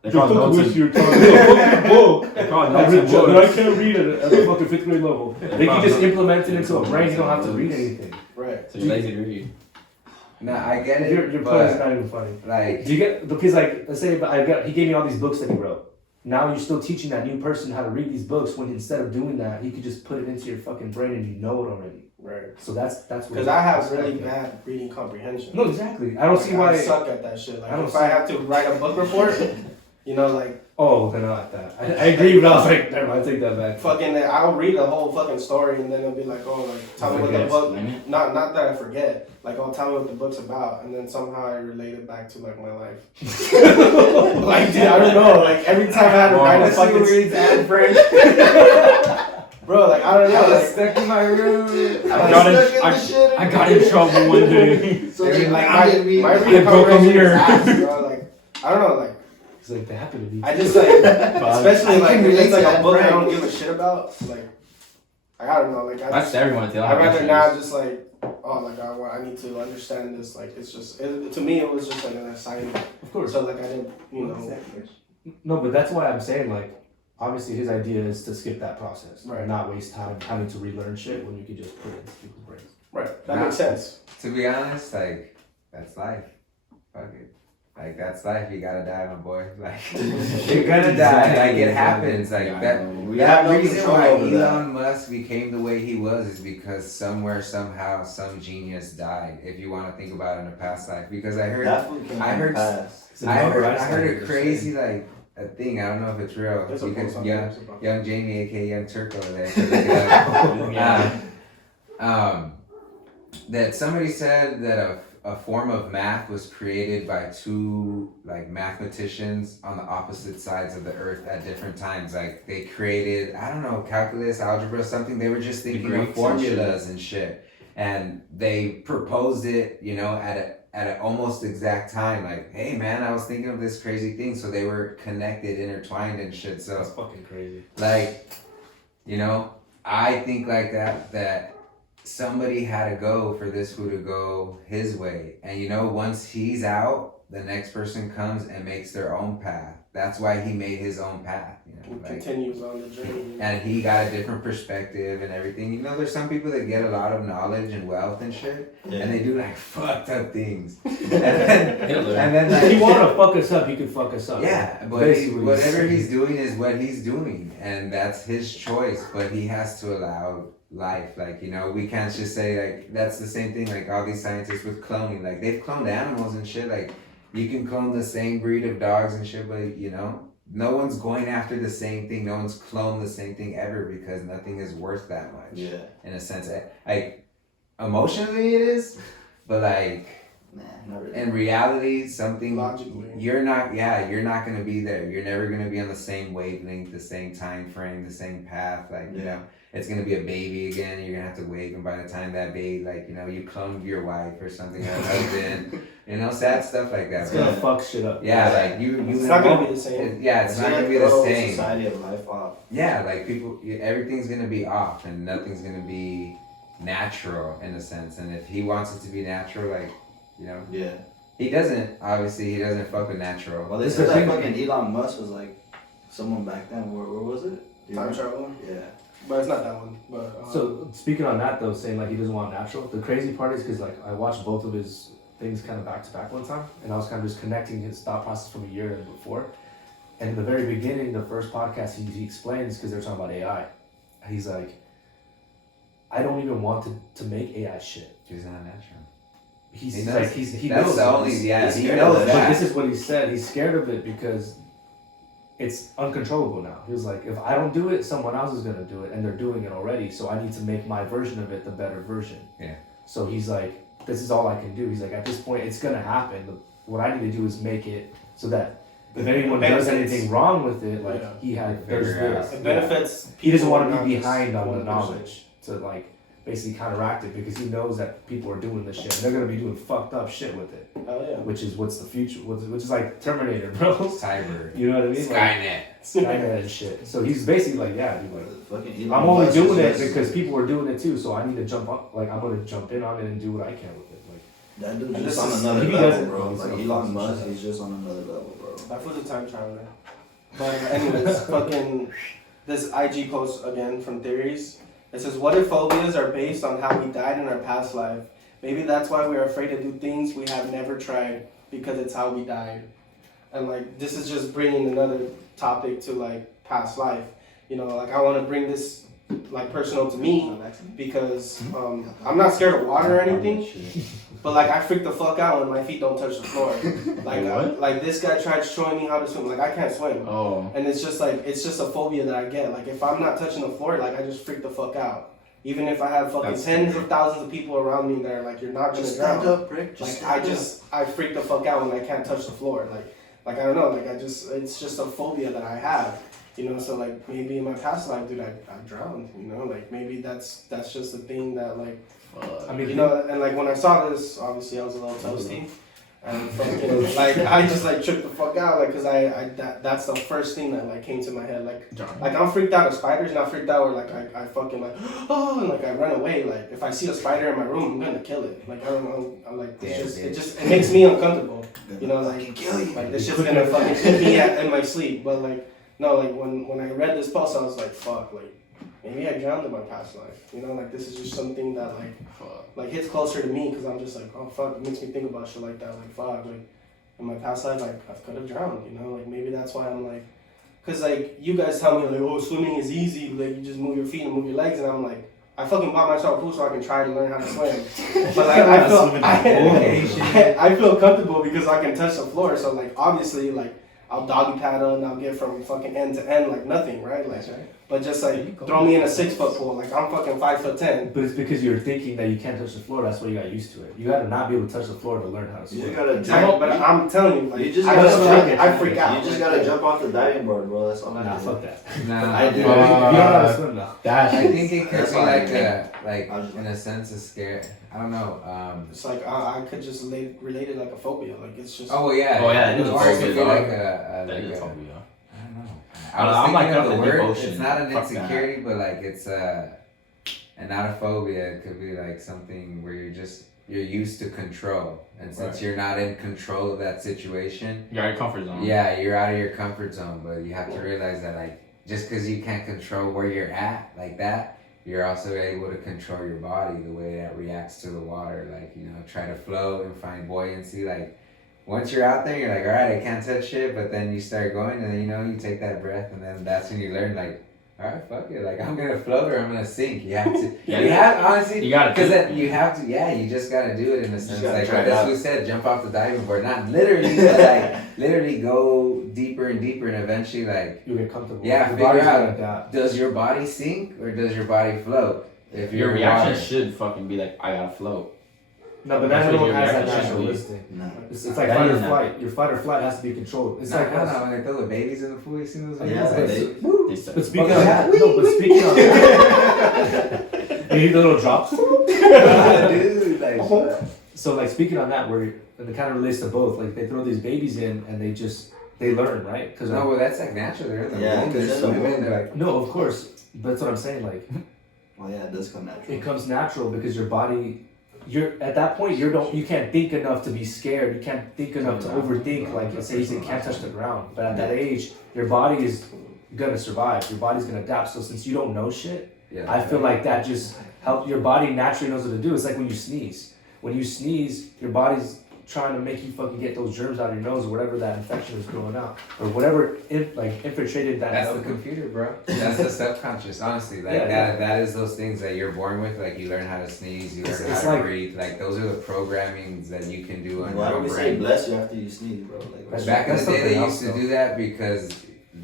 They're called notes and you're talking about book. They're called I notes and but I books. can't read it at the fucking 5th grade level. They can just implement it into a brain. You don't have to read anything. Right. So you're lazy to read. No, I get it. Your point is but not even funny. like, Do you get because like let's say he gave me all these books that he wrote. Now you're still teaching that new person how to read these books when instead of doing that he could just put it into your fucking brain and you know it already. Right. So that's Because I have really bad reading comprehension. No, exactly. I don't see I why. suck at that shit. Like I don't if I have to write a book report, you know, like Oh, then I like that. I agree, but I was like, never mind. I take that back. fucking, I'll read the whole fucking story and then it'll be like, oh, like tell me what the Forget. book. Explain it. Not that I forget. Like, oh, tell me what the book's about, and then somehow I relate it back to like my life. Like, dude, I don't know. Like every time I had to write a let's see who fucking reads Anne Frank. bro, like I don't know. I was Like, stuck in my room. I got in trouble one day. So Every then like, I my didn't read. my I reading broke a comprehension is mirror. ass, bro. Like I don't know. Like It's like they happen to be. I just like, especially I like can if it's relate like to a Anne book I Frank. don't give a shit about. Like I don't know. Like That's everyone. Too. I'd rather now just like, oh like I need to understand this. Like it's just to me it was just like an assignment. Of course. So like I didn't know. No, but that's why I'm saying like, obviously his idea is to skip that process, Right. and not waste time having to relearn shit when you can just put it into people's brains. Right. That makes sense. To be honest, like, that's life. Fuck it. Like, that's life. You gotta die, my boy. Like, you're gonna die. Like, it happens. Like, Yeah, I that. know. We That have no reason control why over that. Elon Musk became the way he was is because somewhere, somehow, some genius died. If you want to think about it in a past life, because I heard, That food came I from heard- past. It's a I number heard Einstein a just crazy like a thing. I don't know if it's real There's a because post on young, Facebook about young Jamie, aka Young Turk over there, said look it up. That somebody said that a form of math was created by two like mathematicians on the opposite sides of the earth at different times. Like they created, I don't know, calculus, algebra, something. They were just thinking Greeks of and formulas and shit. And they proposed it, you know, at an almost exact time. Like, hey man, I was thinking of this crazy thing. So they were connected, intertwined and shit. So That's fucking crazy. like, you know, I think like that somebody had to go for this who to go his way. And you know, once he's out, the next person comes and makes their own path. That's why he made his own path, you know. It Like, continues on the journey. and he got a different perspective and everything. You know, there's some people that get a lot of knowledge and wealth and shit, and they do like fucked up things. And then, Hitler. and then If he like, wanted to fuck us up, he could fuck us up. yeah, but Basically. whatever he's doing is what he's doing, and that's his choice. But he has to allow life. Like, you know, we can't just say like that's the same thing. Like all these scientists with cloning, like they've cloned animals and shit. Like you can clone the same breed of dogs and shit, but you know, no one's going after the same thing. No one's cloned the same thing ever because nothing is worth that much. Yeah. In a sense, like emotionally it is, but like Nah, not really. in reality, something Logically. you're not gonna be there. You're never gonna be on the same wavelength, the same time frame, the same path. Like you know, it's gonna be a baby again. And you're gonna have to wait, and by the time that baby, like you know, you cloned your wife or something, or husband, you know, sad stuff like that. It's gonna fuck shit up. Yeah, like you. It's not gonna be the same. Yeah, it's not gonna be the same. Society of life off. Yeah, like people, everything's gonna be off, and nothing's gonna be natural in a sense. And if he wants it to be natural, like you know, Yeah. he doesn't. Obviously, he doesn't fuck with natural. Well, they It's said the that thing- fucking Elon Musk was like someone back then. Where was it? Do you Time remember? travel, Yeah. but it's not that one. But So speaking on that though, saying like he doesn't want natural. The crazy part is because like I watched both of his things kind of back to back one time, and I was kind of just connecting his thought process from a year before. And in the very beginning, the first podcast, he explains because they're talking about AI. He's like, I don't even want to make AI shit. He's not natural. He's He knows. like he That's knows the it. only. Yeah, he's he scared knows of But that. this is what he said. He's scared of it because it's uncontrollable now. He was like, if I don't do it, someone else is gonna do it, and they're doing it already. So I need to make my version of it the better version. Yeah. So he's like, this is all I can do. He's like, at this point, it's gonna happen. What I need to do is make it so that if anyone does benefits. anything wrong with it, like Yeah. he had, Figure there's it out. this. it Yeah. benefits. He doesn't want people, to be not behind just on the one person. knowledge to like basically counteract it because he knows that people are doing this shit. And they're gonna be doing fucked up shit with it, Hell yeah. which is what's the future, which is like Terminator, bro. Cyber. You know what I mean? Like, Skynet. Skynet and shit. So he's basically like, yeah, dude, like Fucking Elon I'm only Musk doing it is just- because people are doing it too. So I need to jump up. Like I'm gonna jump in on it and do what I can with it. Like That dude's And just this on is- another he level, doesn't- bro. he's Like gonna fuck Elon some Musk, shit up. he's just on another level, bro. That was a time traveler. But anyways, fucking this IG post again from Theories. It says, what if phobias are based on how we died in our past life? Maybe that's why we're afraid to do things we have never tried because it's how we died. And like this is just bringing another topic to like past life. You know, like I want to bring this like personal to me because I'm not scared of water or anything. But like I freak the fuck out when my feet don't touch the floor. Like What? like this guy tried showing me how to swim. Like I can't swim. Oh. And it's just a phobia that I get. Like if I'm not touching the floor, like I just freak the fuck out. Even if I have fucking That's tens scary. of thousands of people around me that are like, you're not gonna Just drown. stand up, prick. Like Just I freak the fuck out when I can't touch the floor. Like I don't know. Like it's just a phobia that I have. You know, so like maybe in my past life, dude, I drowned. You know, like maybe that's just a thing that like. I mean, You know, and like when I saw this, obviously I was a little toasty, and fucking like I just like tripped the fuck out, like cause that's the first thing that like came to my head, like I'm freaked out of spiders, not freaked out where like I fucking like oh and like I run away, like if I see a spider in my room, I'm gonna kill it, like I don't know, I'm like it makes me uncomfortable, you know, like kill you. like this shit's gonna fucking hit me in my sleep, but like no, like when I read this post, I was like fuck, like. Maybe I drowned in my past life, you know, like this is just something that like hits closer to me because I'm just like, oh fuck, it makes me think about shit like that, like fuck, like in my past life, like I could have drowned, you know, like maybe that's why I'm like, cause like you guys tell me like, oh swimming is easy, like you just move your feet and move your legs, and I'm like, I fucking bought myself a pool so I can try to learn how to swim, but like I feel comfortable because I can touch the floor, so like obviously like I'll doggy paddle and I'll get from fucking end to end like nothing, right? Like, but just like throw me in a 6 foot pool, like I'm fucking 5'10". but it's because you're thinking that you can't touch the floor. That's why you got used to it. You gotta not be able to touch the floor to learn how to You swim. just gotta I jump. know, but I'm telling you, like You just I gotta freak out. You just Like, gotta jump off the diving board, bro. That's all I Nah, do. fuck that. Nah, I do. You don't know how to swim now. I think it could That's be why I like can't. like I was- in a sense a scare. I don't know. It's like I could just relate it like a phobia, like it's just. Oh well, yeah. Oh, yeah, it is Or a it could be phobia, like That like is a, phobia. I don't know. I was I'm thinking like of up the in word. devotion. It's not an Fuck that. insecurity, but like it's and not a phobia. It could be like something where you're used to control, and since Right. you're not in control of that situation, You're out of your comfort zone. yeah, you're out of your comfort zone. But you have to realize that like just because you can't control where you're at like that, you're also able to control your body, the way that reacts to the water. Like, you know, try to float and find buoyancy. Like, once you're out there, you're like, all right, I can't touch shit. But then you start going, and then, you know, you take that breath, and then that's when you learn, like, alright, fuck it. Like, I'm gonna float or I'm gonna sink. You have to. Yeah, you have, honestly, you gotta because you have to, you just gotta do it in a sense. Like, as we said, jump off the diving board. Not literally, but like, literally go deeper and deeper and eventually, like, You get comfortable. yeah, Your figure body's out, gonna adapt. does your body sink or does your body float? If Your you're reaction water. should fucking be like, I gotta float. No, but That's not what everyone your has that reaction natural should be. instinct. No. It's like That fight or is not- flight. Your fight or flight has to be controlled. It's like us. when they throw the babies in the pool, you seen those videos? Yeah, Like, they- They said, But speaking Okay, of yeah. that, no, but speaking of you need the little drops. dude, like, So like speaking on that, where and it kind of relates to both. Like they throw these babies in and they learn, right? Because no, well, that's like natural. They're in the Yeah, womb. 'cause They're in the swimming. womb. They're like, no, of course, but that's what I'm saying. Like Well, yeah, it does come natural. it comes natural because your body, you're at that point you can't think enough to be scared. You can't think enough to overthink. Like let's say you can't touch the ground, but at that age, your body is gonna survive. Your body's gonna adapt. So since you don't know shit, yeah, I feel like that just helps. Your body naturally knows what to do. It's like when you sneeze. When you sneeze, your body's trying to make you fucking get those germs out of your nose or whatever that infection is growing out or whatever infiltrated that. That's the computer, bro. That's the subconscious, honestly. Like Yeah, that is those things that you're born with. Like you learn how to sneeze, you learn It's how to like- breathe. Like those are the programmings that you can do on Why your do we own say brain. bless you after you sneeze, bro? Like, That's- Back in the day, something they else, used to though. do that because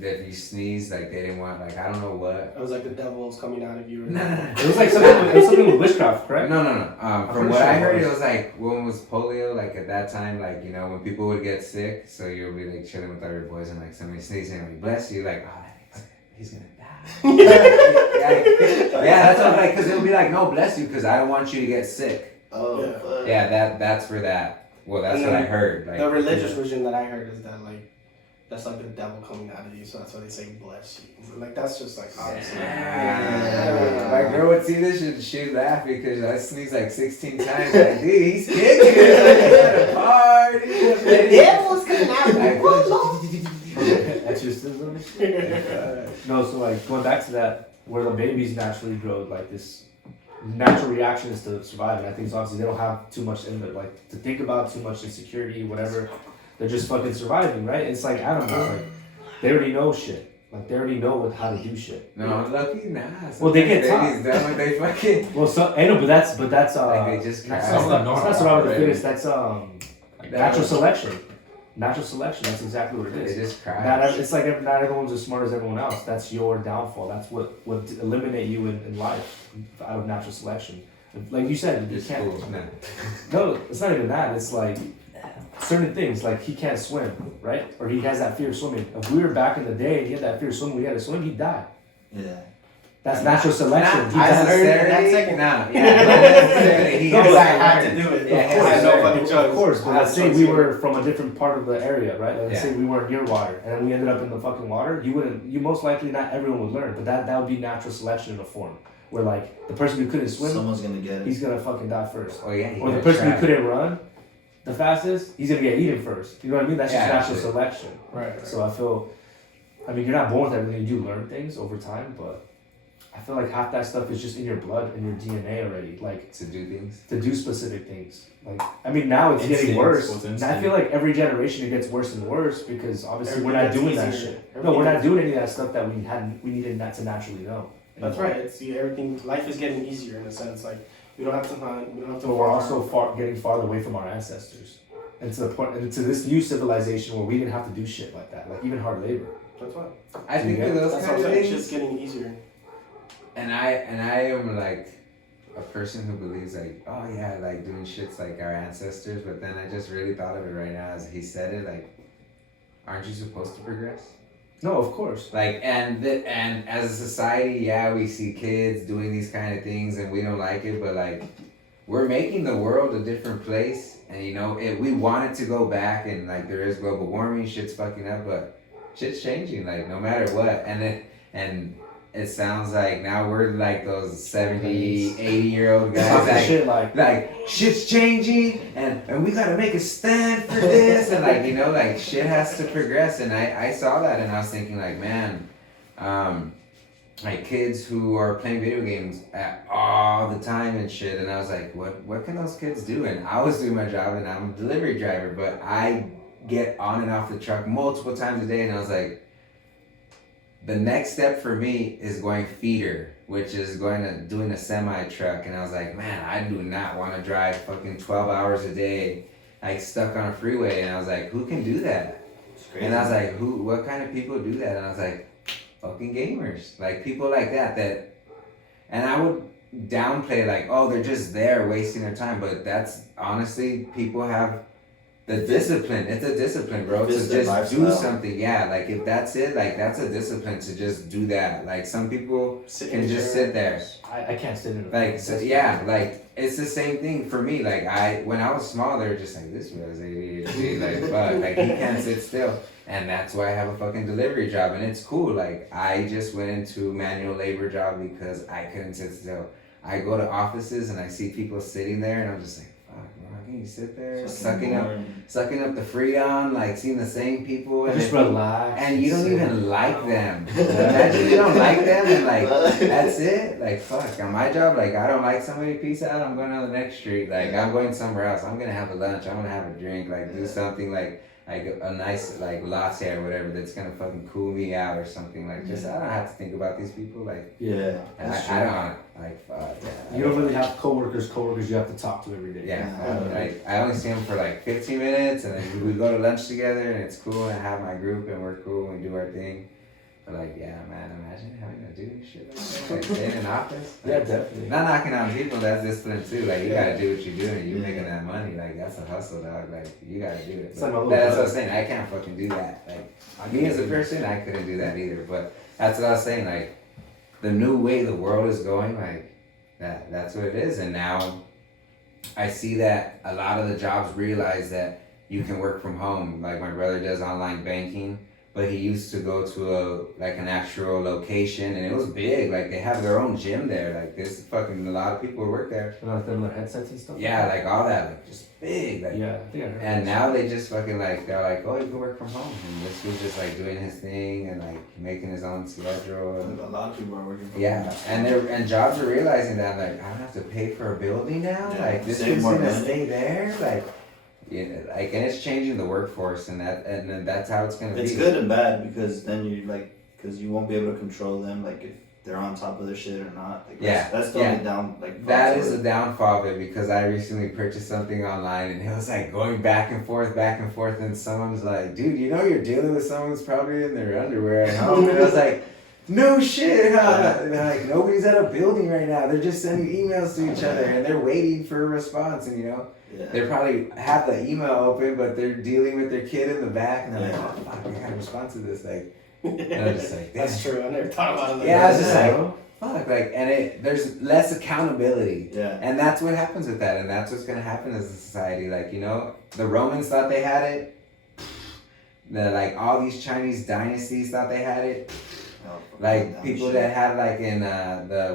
if you sneeze, like they didn't want, like I don't know what. It was like the devil was coming out of you. No, no, no. It was like something with witchcraft, correct? No. From pretty what sure I it heard, was. it was like when was polio. Like at that time, like you know when people would get sick, so you'll be like chilling with all your boys and like somebody sneezing, like bless you, like oh he's gonna die. yeah, that's what I'm like because it'll be like no bless you because I don't want you to get sick. oh, Yeah. fuck. Yeah, that's for that. Well, that's And what I then heard. Like The religious version that I heard is that like that's like the devil coming out of you, so that's why they say bless you. Like that's just like honestly. My girl would see this and she'd laugh because I sneezed like 16 times. Like, dude, he's kicking it. Like, he's at a party. The devil's coming out of you. Exorcism. No, so like going back to that, where the babies naturally grow, like this natural reaction is to survive. And I think it's obviously they don't have too much in it, like to think about too much insecurity, whatever. They're just fucking surviving, right? It's like animals, like they already know shit. Like they already know how to do shit. No, lucky nah. Well, they get Sometimes babies done when they fucking. Well, so I know, but that's Like they just that's cry. not survival of the right? fittest. That's like, natural selection. Natural selection. That's exactly what it They is. just cry. It's like not everyone's as smart as everyone else. That's your downfall. That's what eliminate you in life out of natural selection. Like you said, you It's can't. cool. Nah. No, it's not even that. It's like certain things. Like he can't swim, right? Or he has that fear of swimming. If we were back in the day and he had that fear of swimming, we had to swim, he'd die. Yeah. That's natural selection. Not He dies. that second. Nah, yeah, not necessarily. He No, has but I to had learn. to do it. Yeah, I had no fucking choice. Of course, but I had let's to say choice we here. were from a different part of the area, right? Like, let's Yeah. say we weren't near water, and then we ended up in the fucking water. You most likely not everyone would learn, but that would be natural selection in a form, where like the person who couldn't swim, Someone's gonna get it. he's gonna fucking die first, Oh yeah. he or the got person who trapped. couldn't run the fastest, he's gonna get eaten first. You know what I mean? That's just Yeah, natural absolutely. selection. Right. So I mean, you're not born with everything. You do learn things over time, but I feel like half that stuff is just in your blood, in your DNA already. Like To do things. to do specific things. Like I mean, now it's getting Instincts, worse. what's And I instinct? feel like every generation it gets worse and worse because obviously we're not Everything doing gets that easier. shit. No, we're not Everything doing any of that stuff that we needed not to naturally know. That's right. It's everything. Life is getting easier in a sense. Like we don't have to hunt. We don't have to. But we're farm. also getting farther away from our ancestors, and to the point, and to this new civilization where we didn't have to do shit like that, like even hard labor. That's why. I think Yeah. of those That's what kind I'm of saying. It's things. just getting easier. And I am like a person who believes like, oh yeah, like doing shit's like our ancestors, but then I just really thought of it right now as he said it, like, aren't you supposed to progress? No, of course. Like and as a society, yeah, we see kids doing these kind of things and we don't like it, but like we're making the world a different place, and you know, we want it to go back, and like there is global warming, shit's fucking up, but shit's changing, like no matter what, and it sounds like now we're like those 70, 80-year-old guys Talking like, shit like shit's changing and we gotta make a stand for this and like, you know, like shit has to progress, and I saw that and I was thinking like, man, like kids who are playing video games all the time and shit, and I was like, what can those kids do? And I was doing my job and I'm a delivery driver, but I get on and off the truck multiple times a day, and I was like, the next step for me is going feeder, which is doing a semi truck. And I was like, man, I do not want to drive fucking 12 hours a day, like stuck on a freeway. And I was like, who can do that? And I was like, what kind of people do that? And I was like, fucking gamers, like people like that. And I would downplay like, oh, they're just there wasting their time. But that's honestly, people have the discipline. It's a discipline, bro, to just do something. Yeah, like if that's it, like that's a discipline to just do that. Like some people can just sit there. I can't sit in it. Like, so yeah, like it's the same thing for me. Like when I was small, they were just like, this was ADHD, like fuck, like he can't sit still. And that's why I have a fucking delivery job, and it's cool. Like I just went into manual labor job because I couldn't sit still. I go to offices and I see people sitting there, and I'm just like, how can you sit there sucking up the Freon, like seeing the same people and just relax, and you don't even like them. Imagine you don't like them and like that's it. Like fuck, on my job, like I don't like somebody, peace out. I'm going on the next street. Like I'm going somewhere else. I'm gonna have a lunch. I'm gonna have a drink. Like do something like a nice like latte or whatever that's gonna fucking cool me out or something. Like just I don't have to think about these people. Like I don't like fuck. Yeah, you don't really have coworkers you have to talk to every day. Like I only see them for like 15 minutes and then we go to lunch together and it's cool and I have my group and we're cool and we do our thing. But like yeah, man, imagine having to do shit like that, like stay in an office. Like, yeah, definitely. Not knocking on people, that's discipline too. Like you gotta do what you're doing. You're making that money. Like that's a hustle, dog. Like you gotta do it. That's what I'm saying. I can't fucking do that. Like me as a person, I couldn't do that either. But that's what I was saying. Like the new way the world is going, like that's what it is. And now I see that a lot of the jobs realize that you can work from home. Like my brother does online banking. But he used to go to an actual location, and it was big. Like they have their own gym there. Like there's fucking a lot of people who work there. Like them their headsets and stuff. Yeah, like all that, like just big. Like, yeah, I think I heard. And now they just fucking like they're like, oh, you can work from home, and this was just like doing his thing and like making his own schedule. And, a lot of people are working from home. And jobs are realizing that like I don't have to pay for a building now. Yeah, like this is gonna stay there. Like. Yeah, like and it's changing the workforce and then that's how it's gonna be. It's good and bad because then because you won't be able to control them like if they're on top of their shit or not. Like that's the only down like. That is the downfall of it because I recently purchased something online and it was like going back and forth, and someone's like, dude, you know you're dealing with someone who's probably in their underwear at home, and I was like. No shit, huh? Like nobody's at a building right now. They're just sending emails to each other and they're waiting for a response. And they probably have the email open, but they're dealing with their kid in the back, and they're like, "Oh fuck, I gotta respond to this." Like, and I'm just like, that's true. I never thought about it. Yeah, I was just like, fuck, like, and there's less accountability. Yeah. And that's what happens with that, and that's what's gonna happen as a society. Like, the Romans thought they had it. Like all these Chinese dynasties thought they had it. Like people that had like in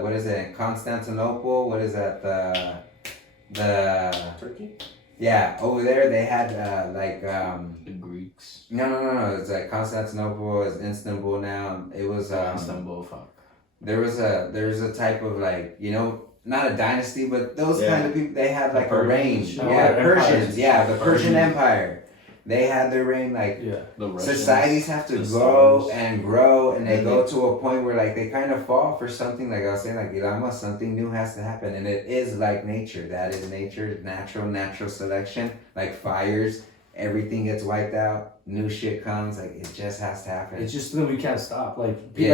what is it, Constantinople, what is that, the Turkey? Yeah, over there they had the Greeks. No, it's like Constantinople is Istanbul now. It was Istanbul, fuck. There was a type of like, not a dynasty, but those kind of people, they had like a reign. Persians. Yeah, the Persian Empire. They had their reign, like, societies have to grow and grow, and they go to a point where, like, they kind of fall for something, like I was saying, like, something new has to happen, and it is like nature. That is nature, natural selection, like fires, everything gets wiped out, new shit comes, like, it just has to happen. It's just that we can't stop. Like we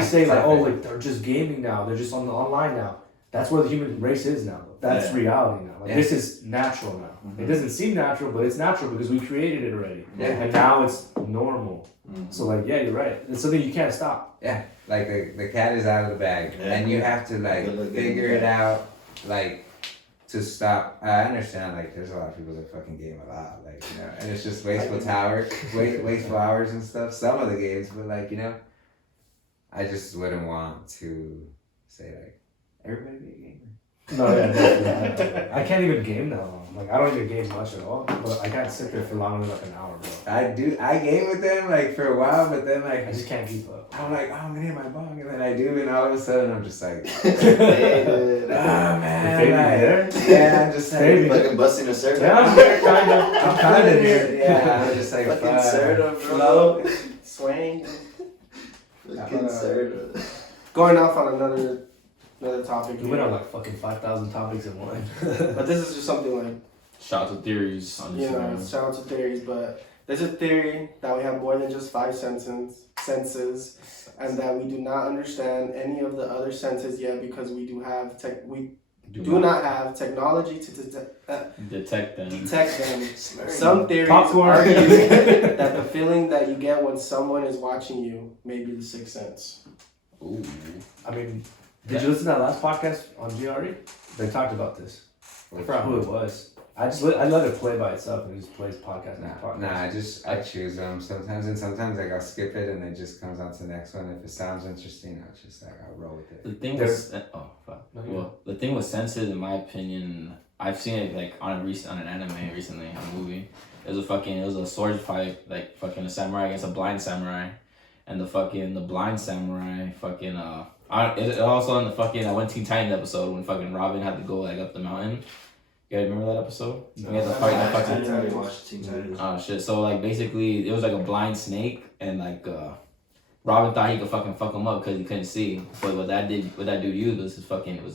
say, like, oh, like, they're just gaming now, they're just online now. That's where the human race is now. That's reality now. Like this is natural now. Mm-hmm. It doesn't seem natural, but it's natural because we created it already. Yeah. And now it's normal. Mm-hmm. So like, yeah, you're right. It's something you can't stop. Yeah. Like the cat is out of the bag. Yeah. And you have to like figure it out, like, to stop. I understand, like, there's a lot of people that fucking game a lot, like, and it's just wasteful hours and stuff. Some of the games, but like, I just wouldn't want to say like everybody be a gamer. No, yeah, definitely. I can't even game that long. Like, I don't even game much at all, but I can't sit there for longer than like an hour, bro. I game with them like for a while, but then like I just can't keep up. I'm like, oh, I'm gonna hit my bong, and then I do, and all of a sudden I'm just like, oh man, like, yeah, I'm just like busting a circle. Yeah, I'm kind of here. Yeah, I'm just like fucking circle, bro. Swing. Going off on another topic. We went on like fucking 5,000 topics in one. But this is just something like, Shout out to theories on Instagram. shout out to theories, but there's a theory that we have more than just 5 senses, and that we do not understand any of the other senses yet because we do not have technology to detect them. Some theories argue that the feeling that you get when someone is watching you may be the sixth sense. Ooh. I mean, did you listen to that last podcast on GRE? They talked about this. I forgot who it was. I let it play by itself and it just plays podcast. I choose them sometimes, and sometimes like I'll skip it and it just comes on to the next one. If it sounds interesting, I'll roll with it. The thing the thing with senses, in my opinion, I've seen it like on an anime recently, on a movie. It was a sword fight, like fucking a samurai against a blind samurai, and the blind samurai it also in the fucking that one Teen Titans episode when fucking Robin had to go like up the mountain. You guys remember that episode? No. We had to fight that fucking. I didn't really watch Teen Titans. Oh shit! So like basically, it was like a blind snake, and like Robin thought he could fucking fuck him up because he couldn't see. But what that dude used was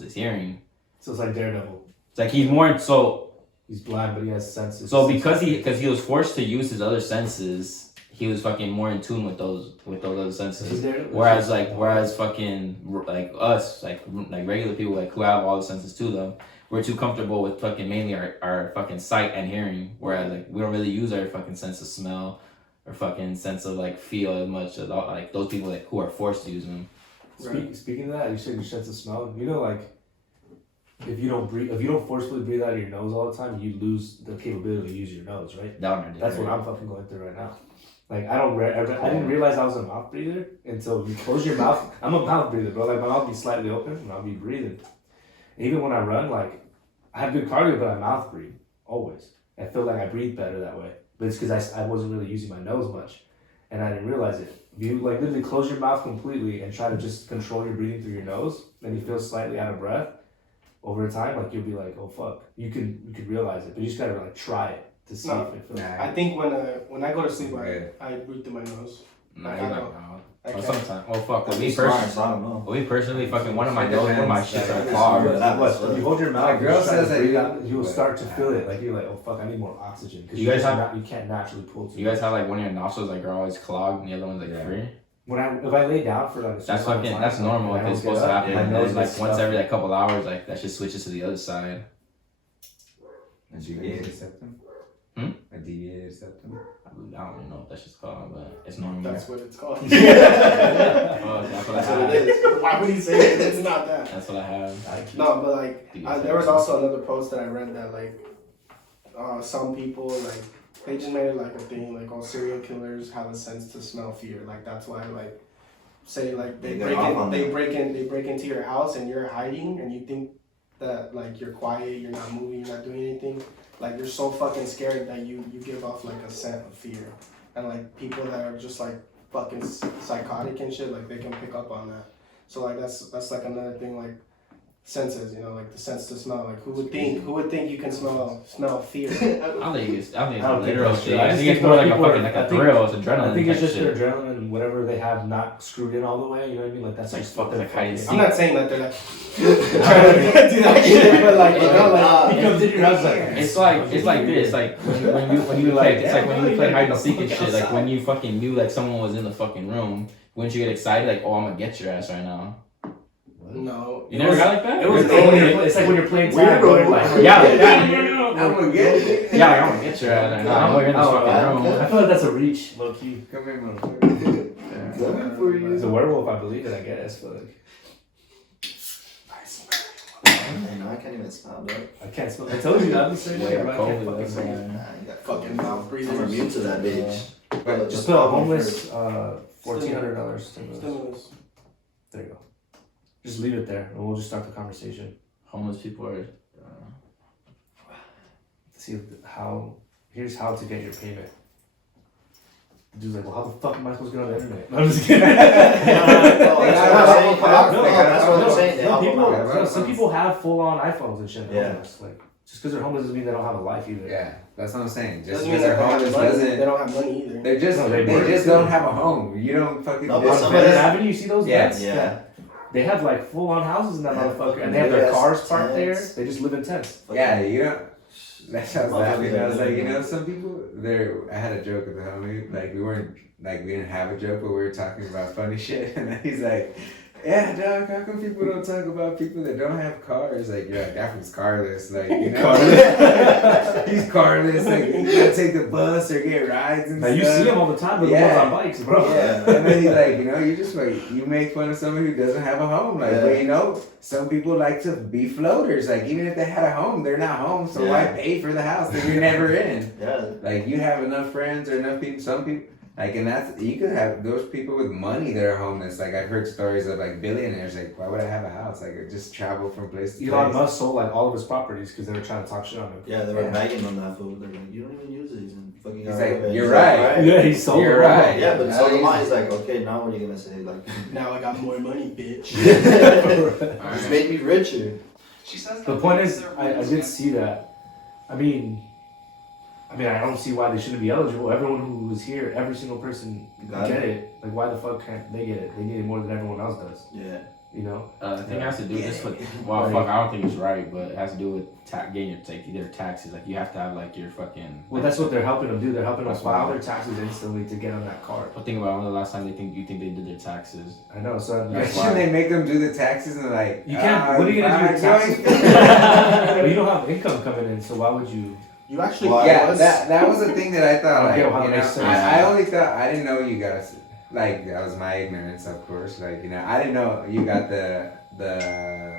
his hearing. So it's like Daredevil. It's like he's more so. He's blind, but he has senses. So because he was forced to use his other senses, he was fucking more in tune with those other senses. Whereas fucking like us, like regular people, like who have all the senses to them, we're too comfortable with fucking mainly our fucking sight and hearing. Whereas like we don't really use our fucking sense of smell or fucking sense of like feel as much as like those people like who are forced to use them. Speaking of that, you said your sense of smell. You know, like if you don't forcefully breathe out of your nose all the time, you lose the capability to use your nose, right? That's what I'm fucking going through right now. Like I didn't realize I was a mouth breather until you close your mouth. I'm a mouth breather, bro. Like my mouth be slightly open and I'll be breathing. And even when I run, like I have good cardio, but I mouth breathe always. I feel like I breathe better that way, but it's because I wasn't really using my nose much, and I didn't realize it. If you like literally close your mouth completely and try to just control your breathing through your nose, and you feel slightly out of breath, over time, like you'll be like, oh fuck, you could realize it, but you just gotta like try it to see if it feels. I think when I go to sleep, I breathe through my nose. Sometimes. Oh fuck. With me personally, fucking one of my shits are clogged. If you hold your mouth, my girl says that you will start to feel it. Like you're like, oh fuck, I need more oxygen. Because you can't naturally pull. You guys have like one of your nostrils like are always clogged and the other one's like free. If I lay down for like that's normal. It's supposed to happen. My nose like once every like couple hours, like that just switches to the other side. A deviated septum. A deviated septum. I don't even know what that's just called, but it's normal. That's what it's called. That's what it is. Why would he say it? It's not that. That's what I have. No, but like there was also another post that I read that like some people like they just made it like a thing like all serial killers have a sense to smell fear. Like that's why like say like they break into your house and you're hiding and you think that like you're quiet, you're not moving, you're not doing anything. Like you're so fucking scared that you give off like a scent of fear. And like people that are just like fucking psychotic and shit, like they can pick up on that. So like that's like another thing, like senses, you know, like the sense to smell. Like who would think you can smell fear? I don't think it's literal shit. I think it's more like a thrill. It's adrenaline. I think it's just their adrenaline and whatever they have not screwed in all the way. You know what I mean? Like that's like fucking like hide and seek. I'm not saying that they're like trying to do that shit, but like you know, like he comes in your house like it's like this. Like when you play, it's like when you play hide and seek and shit. Like when you fucking knew like someone was in the fucking room, wouldn't you get excited? Like, oh, I'm gonna get your ass right now. No. You never got like that? It's like when you're playing tag. I'm gonna get it. Yeah, I'm gonna get your ass right now. I know you're in this fucking room. I feel like that's a reach, low key. Come here, motherfucker. Coming for you. It's a werewolf, I believe it, I guess, but like. I can't even smell, bro. I can't smell. I told you, I'll be saying that, bro. I can't fucking smell. You got fucking mouth breathing. I'm immune to that bitch. Just put a homeless, $1,400 stimulus. There you go. Just leave it there, and we'll just start the conversation. Homeless people are. See here's how to get your payment. The dude's like, well, how the fuck am I supposed to get on the internet? No, I'm just kidding. That's what they're saying. Some people have full-on iPhones and shit. Yeah. Homeless. Like, just because they're homeless doesn't mean they don't have a life either. Yeah. That's what I'm saying. Just Doesn't mean because they're that they have homeless money. doesn't. They don't have money either. They're just No, they work. just don't have a home. You don't fucking. No, but On some Venice of Avenue, you see those Yeah. vets? Yeah. They have like full on houses in that Yeah, motherfucker, fucking and they have their big-ass cars parked there. tents. They just live in tents. Yeah, you know. That sounds laughing. I was like, you know, Yeah. some people there. I had a joke with the homie. Like we didn't have a joke, but we were talking about funny shit, and then he's like, "Yeah, dog, how come people don't talk about people that don't have cars?" Like, you're like, that was carless, like, you know, he's carless. Like, he can't take the bus or get rides and Now stuff. you see them all the time, but Yeah. the ones on bikes, bro. Yeah, and then he's like, you know, you just like you make fun of someone who doesn't have a home, like, Yeah. but you know, some people like to be floaters. Like, even if they had a home, they're not home, so why Yeah. pay for the house that you're never in? Yeah. Like, you have enough friends or enough people. Some people, like, and that's you could have those people with money that are homeless. Like, I've heard stories of like billionaires. Like, why would I have a house? Like, I just travel from place to Elon place. Musk sold like all of his properties because they were trying to talk shit on him. Yeah, they were Yeah. bagging on that food. They're like, you don't even use these, and fucking. He's got like, rid of it. "You're He's right." Yeah, he sold You're them all. right. Yeah, but I so use- mine. He's like, okay, now what are you gonna say? Like, Now I got more money, bitch. it's made me richer. She says The point is, I did see that. I mean, I don't see why they shouldn't be eligible. Everyone who was here, every single person Got get it. Like, why the fuck can't they get it? They need it more than everyone else does. Yeah. You know? I think it has to do with this. Right. Fuck, I don't think it's right, but it has to do with getting your their taxes. Like, you have to have like your fucking. Well, that's what they're helping them do. They're helping them That's file why. their taxes instantly to get on that card. But think about when the last time you think they did their taxes. I know. So That's Shouldn't they make them do the taxes and like you can't. What are you gonna do with taxes? Well, you don't have income coming in, so why would you? You actually Well, Yeah, was- that was the thing that I thought. I Like, get how you that know, makes sense. I only thought I didn't know you guys. Like, that was my ignorance, of course. Like, you know, I didn't know you got the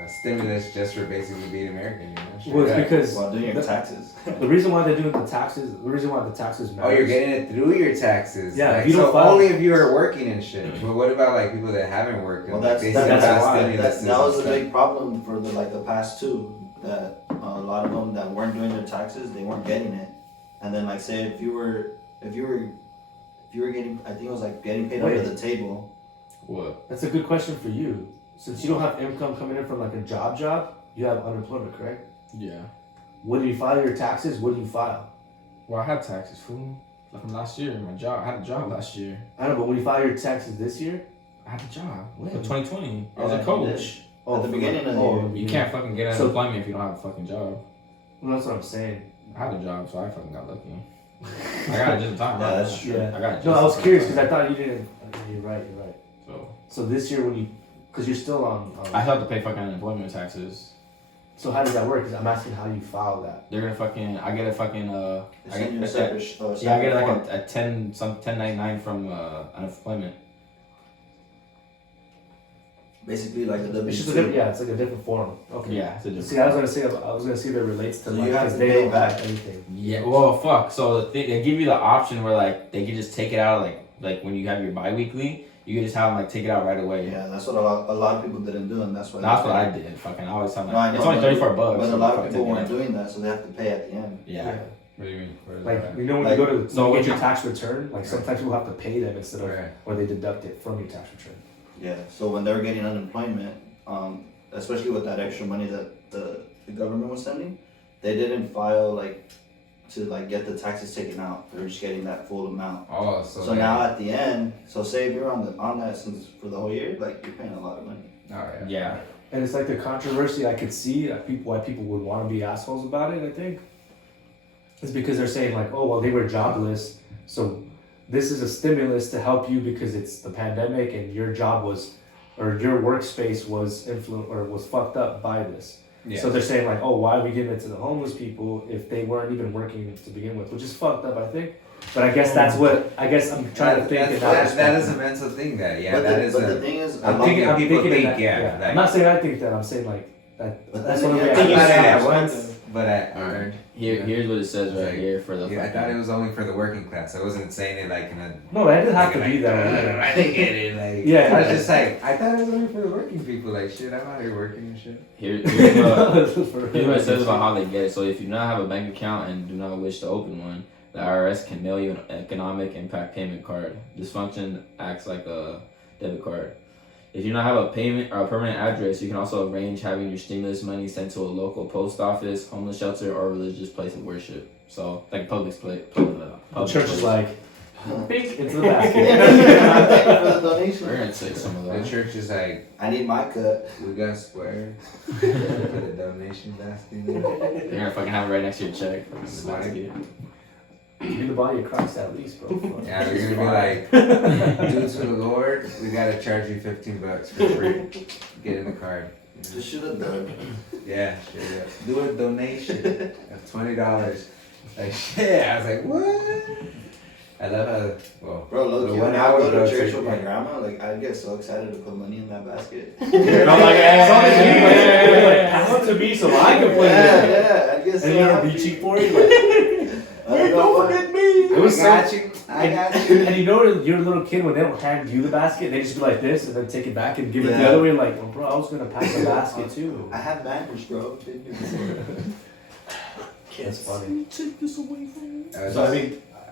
stimulus just for basically being American. You know, straight Well, it's up. because While doing your the, taxes. the reason why they're doing the taxes, matter. Oh, you're getting it through your taxes. Yeah, Like, if you don't so file- only if you are working and shit. But what about like people that haven't worked? Well, and, that's like, that's, they that's still got why. stimulus that was a and big problem for the past two. That a lot of them that weren't doing their taxes, they weren't getting it. And then like say if you were getting, I think it was like getting paid Wait. under the table. What? That's a good question for you. Since you don't have income coming in from like a job, you have unemployment, correct? Yeah. When you file your taxes, what do you file? Well, I had taxes from last year. My job. I had a job last year. I don't know, but when you file your taxes this year, I had a job. When? For 2020. I was Yeah, a you coach. At the beginning of the year. You can't fucking get So- unemployment if you don't have a fucking job. Well, that's what I'm saying. I had a job, so I fucking got lucky. I got it just in time. Yeah, right? that's true. Yeah. I got it just No, I was in curious time. because I thought you didn't. You're right. So So this year when you, because you're still on. I still have to pay fucking unemployment taxes. So how does that work? 'Cause I'm asking how you file that. They're gonna fucking. I get a fucking. They I send you a get separate, yeah. I get form. like a 1099 from unemployment. Basically like a W It's just a two. different, yeah, it's like a different form. Okay. Yeah, it's a different. See, I was gonna see if it relates to So like, you have because to they pay don't back. have anything. Yeah. Well, fuck. So they give you the option where like they can just take it out like when you have your biweekly, you can just have them like take it out right away. Yeah, that's what a lot of people didn't do, and that's why. That's what I did. Fucking, I always have No, I like know, it's only but- $34. But so a lot of fucking people take it weren't out. doing that, so they have to pay at the end. Yeah. What do you mean? Where is Like that? you know when Like- you go to So get what your you- tax return, like sometimes people have to pay them instead of, Right. or they deduct it from your tax return. Yeah. So when they were getting unemployment, especially with that extra money that the government was sending, they didn't file like to like get the taxes taken out. They were just getting that full amount. Oh, so So now at the end, so say if you're on that since for the whole year, like you're paying a lot of money. all right. Yeah. And it's like the controversy I could see why people would want to be assholes about it. I think is because they're saying like, oh well, they were jobless, so this is a stimulus to help you because it's the pandemic and your job was, or your workspace was was fucked up by this. Yeah. So they're saying like, oh, why are we giving it to the homeless people if they weren't even working to begin with, which is fucked up, I think. But I guess I'm trying to think in that is a mental thing. That yeah, but that the, is but a. the thing is, I'm a lot- thinking- people in think, that- yeah, like- I'm not saying I think that. I'm saying like that. But That's then one of the again, way I I thought think it it at is. once, but I learned. Here's what it says right Like, here for the. Yeah, I fucking- thought it was only for the working class. I wasn't saying it like in a. No, it didn't have to like, be that way. I didn't get it. Like, Yeah. I was just like, I thought it was only for the working people. Like, shit, I'm out here working and shit. Here's For here's what it says about how they get it. So if you do not have a bank account and do not wish to open one, the IRS can mail you an economic impact payment card. This function acts like a debit card. If you don't have a payment or a permanent address, you can also arrange having your stimulus money sent to a local post office, homeless shelter, or religious place of worship. So, like public place. The church is like, bink into the basket. Thank you for the donation. We're gonna take some of The that. church is like, I need my cut. we got square. Put a donation basket in there. You're gonna fucking have it right next to your check. Swipe. Be the body of Christ at least, bro. Yeah, we're gonna be like, due to the Lord, we gotta charge you $15 for free. Get in the card. Just should have done. Yeah, straight up. Do a donation of $20. Like shit, I was like, what? I love how, well, Bro, low key, when when I I would go go to church to- with my grandma, like I'd get so excited to put money in that basket. I'm like, hey, pass it to me so I can play with it. Yeah, I'd get so And you're happy. reaching for it. Like, I don't know why. me. it was I so. got you. I got you. And you know, you're a little kid when they don't hand you the basket, they just be like this and then take it back and give it the Yeah. other way. Like, well, bro, I was gonna pack the basket too. I have bankers, bro. That's funny. Take this away from me. So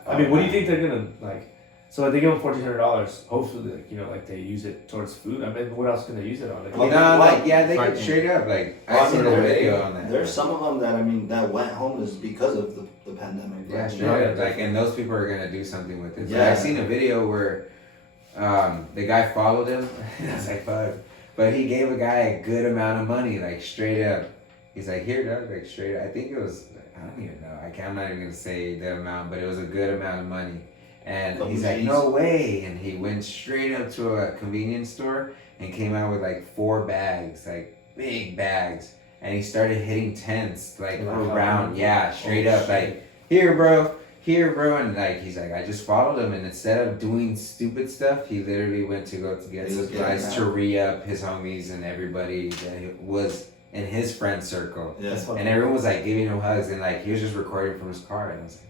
I mean, what do you think they're gonna like? So they give them $1,400. Hopefully, like, you know, like they use it towards food. I mean, what else can they use it on? Like, Well, No, like, yeah, they Fucking- could straight up, like, Well, I seen a there- video on that. There's some of them that, I mean, that went homeless because of the pandemic. Yeah, Like, straight Yeah, up. yeah. Like, and those people are gonna do something with it. So Yeah. I seen a video where the guy followed him. I was like, fuck. But he gave a guy a good amount of money, like straight up. He's like, here, dog, like straight up. I think it was, I don't even know. I'm not even gonna say the amount, but it was a good amount of money. And Couple he's like, G's. no way. And he went straight up to a convenience store and came out with like 4 bags, like big bags. And he started hitting tents, like Like, around, yeah, straight oh, up, shit. like, here, bro. And like, he's like, I just followed him. And instead of doing stupid stuff, he literally went to go to get He was supplies getting to re-up his homies and everybody that was in his friend circle. Yeah. That's funny. And everyone was like giving him hugs and like, he was just recording from his car. And I was like,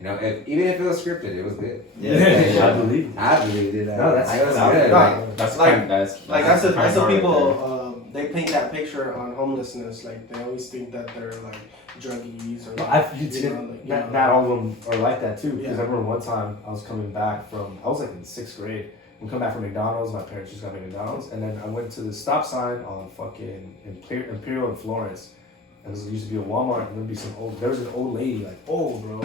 you know, even if it was scripted, it was good. I believe. I believed it. No, that's- it was that was good. not- Like, That's Like- kind of that's Like that's that's the kind the of people they paint that picture on homelessness. Like they always think that they're like druggies or Well, not all of them are like that too. Because Yeah. I remember one time I was coming back from, I was like in 6th grade. We come back from McDonald's. My parents just got me McDonald's, and then I went to the stop sign on fucking Imperial in Florence. And there used to be a Walmart, and there'd be there was an old lady, like old, bro,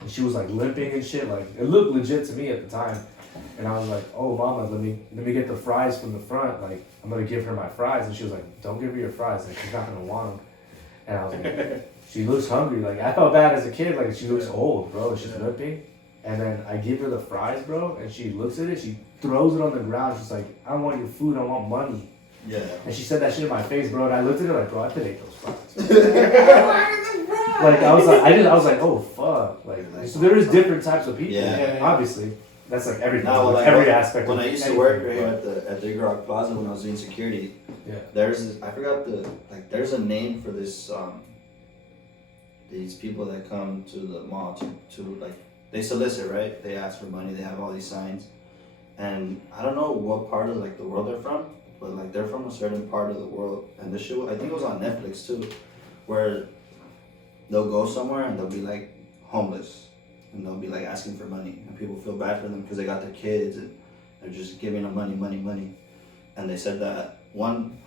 and she was like limping and shit. Like it looked legit to me at the time. And I was like, oh mama, let me get the fries from the front. Like I'm gonna give her my fries, and she was like, don't give her your fries. Like she's not gonna want them. And I was like, she looks hungry. Like I felt bad as a kid. Like she looks old, bro. And she's limping. And then I give her the fries, bro, and she looks at it. She throws it on the ground. She's like, I don't want your food. I want money. Yeah. And she said that shit in my face, bro. And I looked at her like, bro, I could eat those fries. Like I was like, oh fuck. Like so there is different types of people. Yeah. Obviously, that's like everything. No, like like every when- aspect. When of I used to anything, work right but- here at the Big Rock Plaza when I was doing security, Yeah. I forgot there's a name for this these people that come to the mall to like they solicit, right? They ask for money. They have all these signs, and I don't know what part of like the world they're from, but like they're from a certain part of the world. And this show, I think it was on Netflix too, where they'll go somewhere and they'll be like homeless, and they'll be like asking for money, and people feel bad for them because they got their kids and they're just giving them money. And they said that one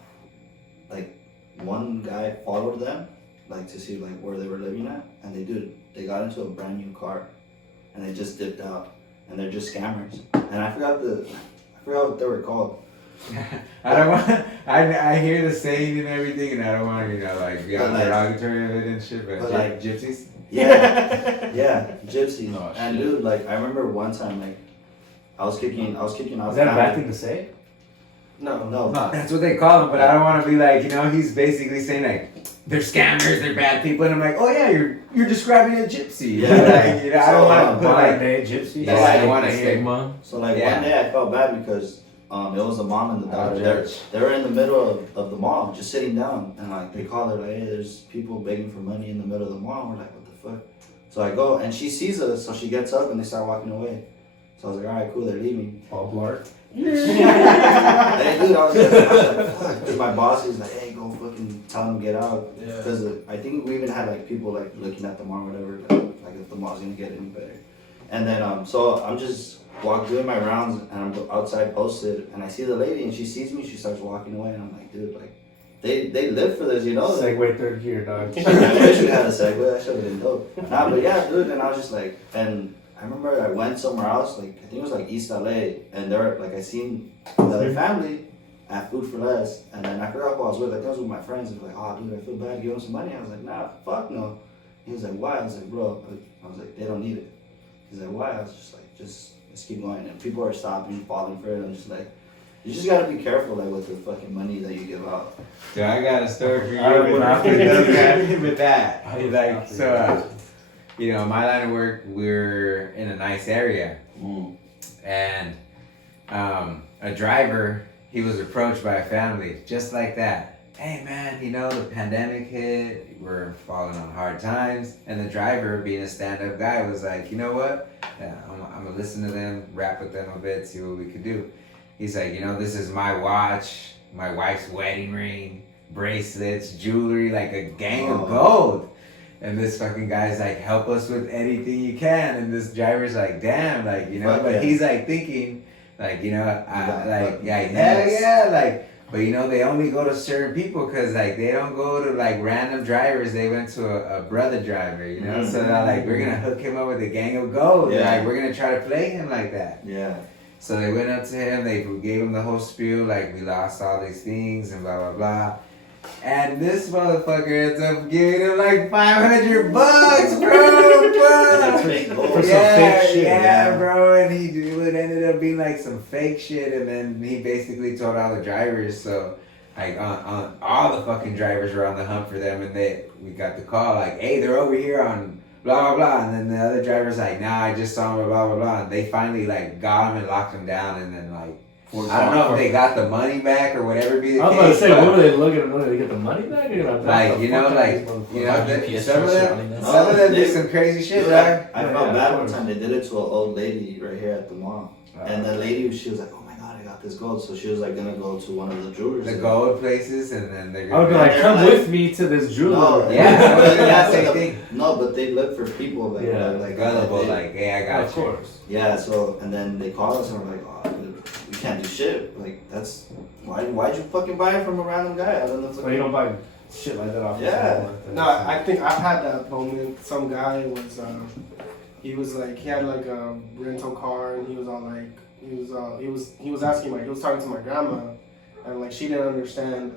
guy followed them, like to see like where they were living at, and they got into a brand new car, and they just dipped out, and they're just scammers. And I forgot what they were called. I don't want. I hear the saying and everything, and I don't want to, you know, like be on But, like- derogatory of it and shit. But, but, like- gypsies. Yeah, gypsies. Oh, And shit. dude, like I remember one time, like I was kicking out. Is that a bad thing to say? No. No, That's what they call them, but I don't want to be like, you know, he's basically saying like they're scammers, they're bad people, and I'm like, oh yeah, you're describing a gypsy. Yeah. Like, you know, I don't So, want to put Modern like, day gypsy. Yeah, I don't want to the hear. stigma. So like Yeah. one day I felt bad because it was a mom and the daughter. Oh, They're- judge. They were in the middle of the mall, just sitting down, and like they call her like, hey, there's people begging for money in the middle of the mall. We're like, what the fuck? So I go and she sees us, so she gets up and they start walking away. So I was like, all right, cool, they're leaving. Paul Blart. Hey, dude, I was like, fuck. 'Cause my boss is like, hey, go fucking tell them to get out. Yeah. Because I think we even had like people like looking at the mall or whatever, like if the mall's gonna get any better. And then so I'm just doing my rounds, and I'm outside posted, and I see the lady, and she sees me, she starts walking away, and I'm like, dude, like, they live for this, you know? Segway third gear, dog. I wish we had a Segway, that should have been dope. Nah, but yeah, dude, and I was just like, and I remember I went somewhere else, like, I think it was like East LA, and there, like, I seen the other family at Food for Less, and then I forgot who I was with, like, I was with my friends, and like, oh, dude, I feel bad, give them some money. I was like, nah, fuck no. He was like, why? I was like, bro, I was like, they don't need it. He's like, why? I was just like, just keep going. And people are stopping, falling for it. I'm just like, you just gotta be careful, like, with the fucking money that you give out. So I got a story for you I with that. Like, so, you know, my line of work, we're in a nice area. And a driver, he was approached by a family just like that. Hey man, you know, the pandemic hit, we're falling on hard times. And the driver, being a stand-up guy, was like, you know what? Yeah, I'm gonna listen to them, rap with them a bit, see what we could do. He's like, you know, this is my watch, my wife's wedding ring, bracelets, jewelry, like a gang of gold. And this fucking guy's like, help us with anything you can. And this driver's like, damn, like, you know, Fuck but yeah. he's like thinking, like, you know, like, yeah, hell Yes. yeah, like, but you know, they only go to certain people because like they don't go to like random drivers. They went to a brother driver, you know. So they're like, we're gonna hook him up with a gang of gold. Yeah. Like we're gonna try to play him like that. Yeah. So they went up to him. They gave him the whole spiel, like we lost all these things and blah blah blah. And this motherfucker ends up giving him like $500, bro. For some fake shit. Yeah, bro. And it ended up being like some fake shit. And then he basically told all the drivers. So like on all the fucking drivers were on the hunt for them. And we got the call like, hey, they're over here on blah blah blah. And then the other driver's like, nah, I just saw him, blah blah blah. And they finally like got him and locked him down. And then like, I don't know if they got the money back or whatever be the I was case. about to say, but, what were they looking at? Did they get the money back? Or like, you know, like, you know, GPS some of surrounding them, us. some of them do some crazy shit, Dude, right? I felt bad one time. They did it to an old lady right here at the mall. And the lady, she was like, oh my God, I got this gold. So she was like gonna go to one of the jewelers. The gold places, and then they're I would be gonna. like, come with me to this jeweler. No, Yeah, yeah, same but thing. No, but they look for people like Yeah, like Gullible, they- like, hey, I got Of you. course. Yeah, so and then they call us and we're like, oh, dude, we can't do shit. Like that's why'd you fucking buy it from a random guy? I don't know. Well, you don't buy shit like that off. Yeah. Like that. No, I think I've had that moment. Some guy was, he was like, he had like a rental car, and he was all like, he was asking he was talking to my grandma, and like she didn't understand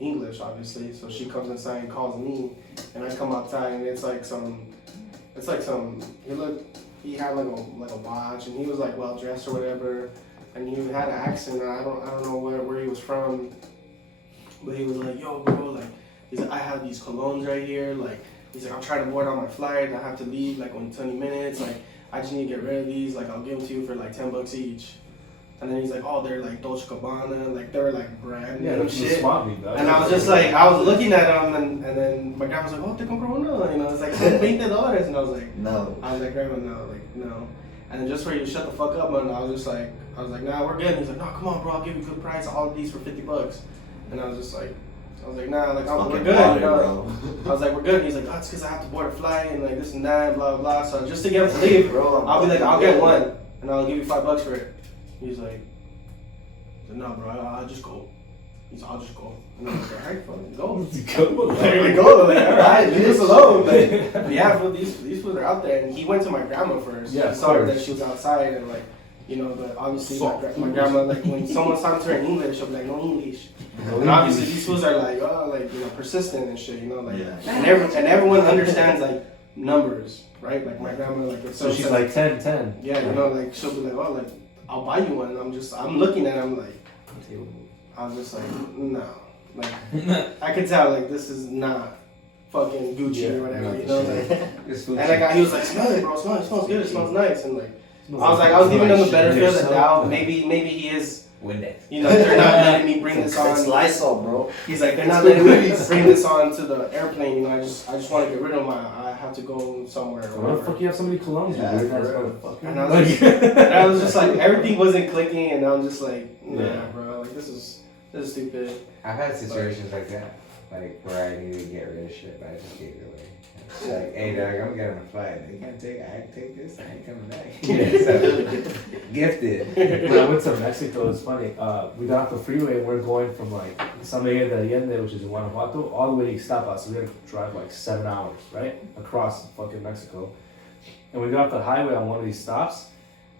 English obviously, so she comes inside and calls me, and I come outside, and it's like some, he had like a watch, and he was like well dressed or whatever, and he had an accent. I don't know where he was from, but he was like, yo bro, like. He's like, I have these colognes right here. Like, he's like, I'm trying to board on my flight. I have to leave like in 20 minutes. Like, I just need to get rid of these. Like, I'll give them to you for like $10 each. And then he's like, oh, they're like Dolce Gabbana. Like, they were like brand new Yeah, that's shit. swap meet, dog. And I was just like, I was looking at them, and then my grandma was like, oh, te compro uno. You know, it's like $20. And I was like, No. I was like, grandma, no, like, no. And then just for you to shut the fuck up, man, I was like, nah, we're good. And he's like, no, come on, bro, I'll give you a good price. All of these for $50. And I was like, nah, like, we're Fucking good, water, you know? bro. I was like, we're good. And he's like, oh, it's because I have to board a flight and like this and that, blah, blah. So just to get him to leave, Bro, I'll be like, I'll get one and I'll give you $5 for it. He's like, no, bro, I'll just go. He's like, I'll just go. And I'm like, all right, fine, go. Literally go. Like, all right, leave us alone. Like, but yeah, bro, these fools are out there. And he went to my grandma first. Yeah, He saw her that she was outside and like, you know, but obviously my grandma, like when someone's talking to her in English, she'll be like, no English. And obviously these fools are like, oh, like, you know, persistent and shit, you know, like, Yeah. and everyone understands like numbers, right? Like my grandma, like, if So she's someone like 10, 10. yeah, you know, like she'll be like, oh, like I'll buy you one. And I'm looking at him like, I was just like, no, like I could tell like this is not fucking Gucci or whatever, you know, like. This And food like he was like, smell it, bro, smell it, smells good, it smells nice, and like. I was giving them the better feel of the doubt. Maybe he is, Windex. you know, they're not letting me bring this It's on. Lysol, bro. He's like, they're not letting me bring this on to the airplane. You know, I just want to get rid of my. I have to go somewhere. Or Why the whatever. fuck you have so many colognes? Yeah, you for weird ass real. motherfucker? And I was just like, everything wasn't clicking, and I'm just like, nah, Yeah. bro, like this is stupid. I've had situations like that, like where I needed to get rid of shit, but I just gave it away. She's like, hey dog, I'm getting a flight. I can take this. I ain't coming back. So, gifted. When I went to Mexico, it's funny. We got off the freeway and we're going from like San Miguel de Allende, which is in Guanajuato, all the way to Ixtapa. So we had to drive like 7 hours, right? Across fucking Mexico. And we got off the highway on one of these stops,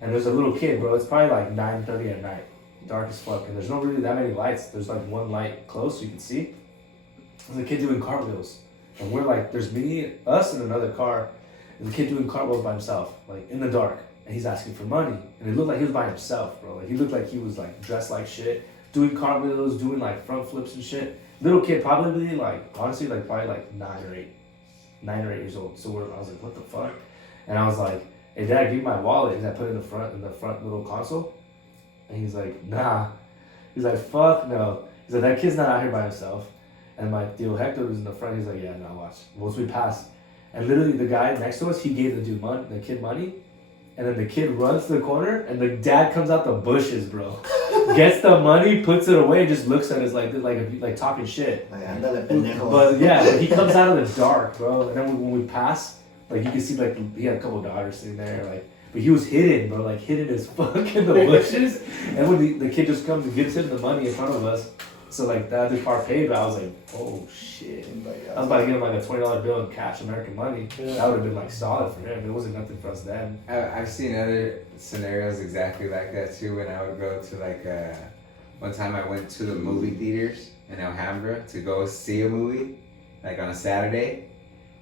and there's a little kid, bro. It's probably like 9:30 at night, dark as fuck, and there's not really that many lights. There's like one light close so you can see. There's a kid doing cartwheels, and we're like, there's me, us, and another car. There's a kid doing cartwheels by himself, like in the dark, and he's asking for money. And it looked like he was by himself, bro. Like he looked like he was like dressed like shit, doing cartwheels, doing like front flips and shit. Little kid, probably like honestly, like probably like 9 or 8 years old. So I was like, what the fuck? And I was like, hey dad, give me my wallet. He's like, put it in the front little console. And he's like, nah. He's like, fuck no. He's like, that kid's not out here by himself. And my tío Hector was in the front. He's like, yeah, nah, watch. Once we passed, and literally the guy next to us, he gave the kid money. And then the kid runs to the corner, and the dad comes out the bushes, bro. Gets the money, puts it away, and just looks at us like talking shit. But yeah, he comes out of the dark, bro. And then when we pass, like you can see like he had a couple of daughters sitting there, like, but he was hidden, bro, like hidden as fuck in the bushes. And when the kid just comes and gives him the money in front of us, so like the other car paid, but I was like, oh shit. I was about to give him like a $20 bill in cash American money. Yeah. That would have been like solid for him. It wasn't nothing for us then. I've seen other scenarios exactly like that too. When I would go to like one time I went to the movie theaters in Alhambra to go see a movie, like on a Saturday.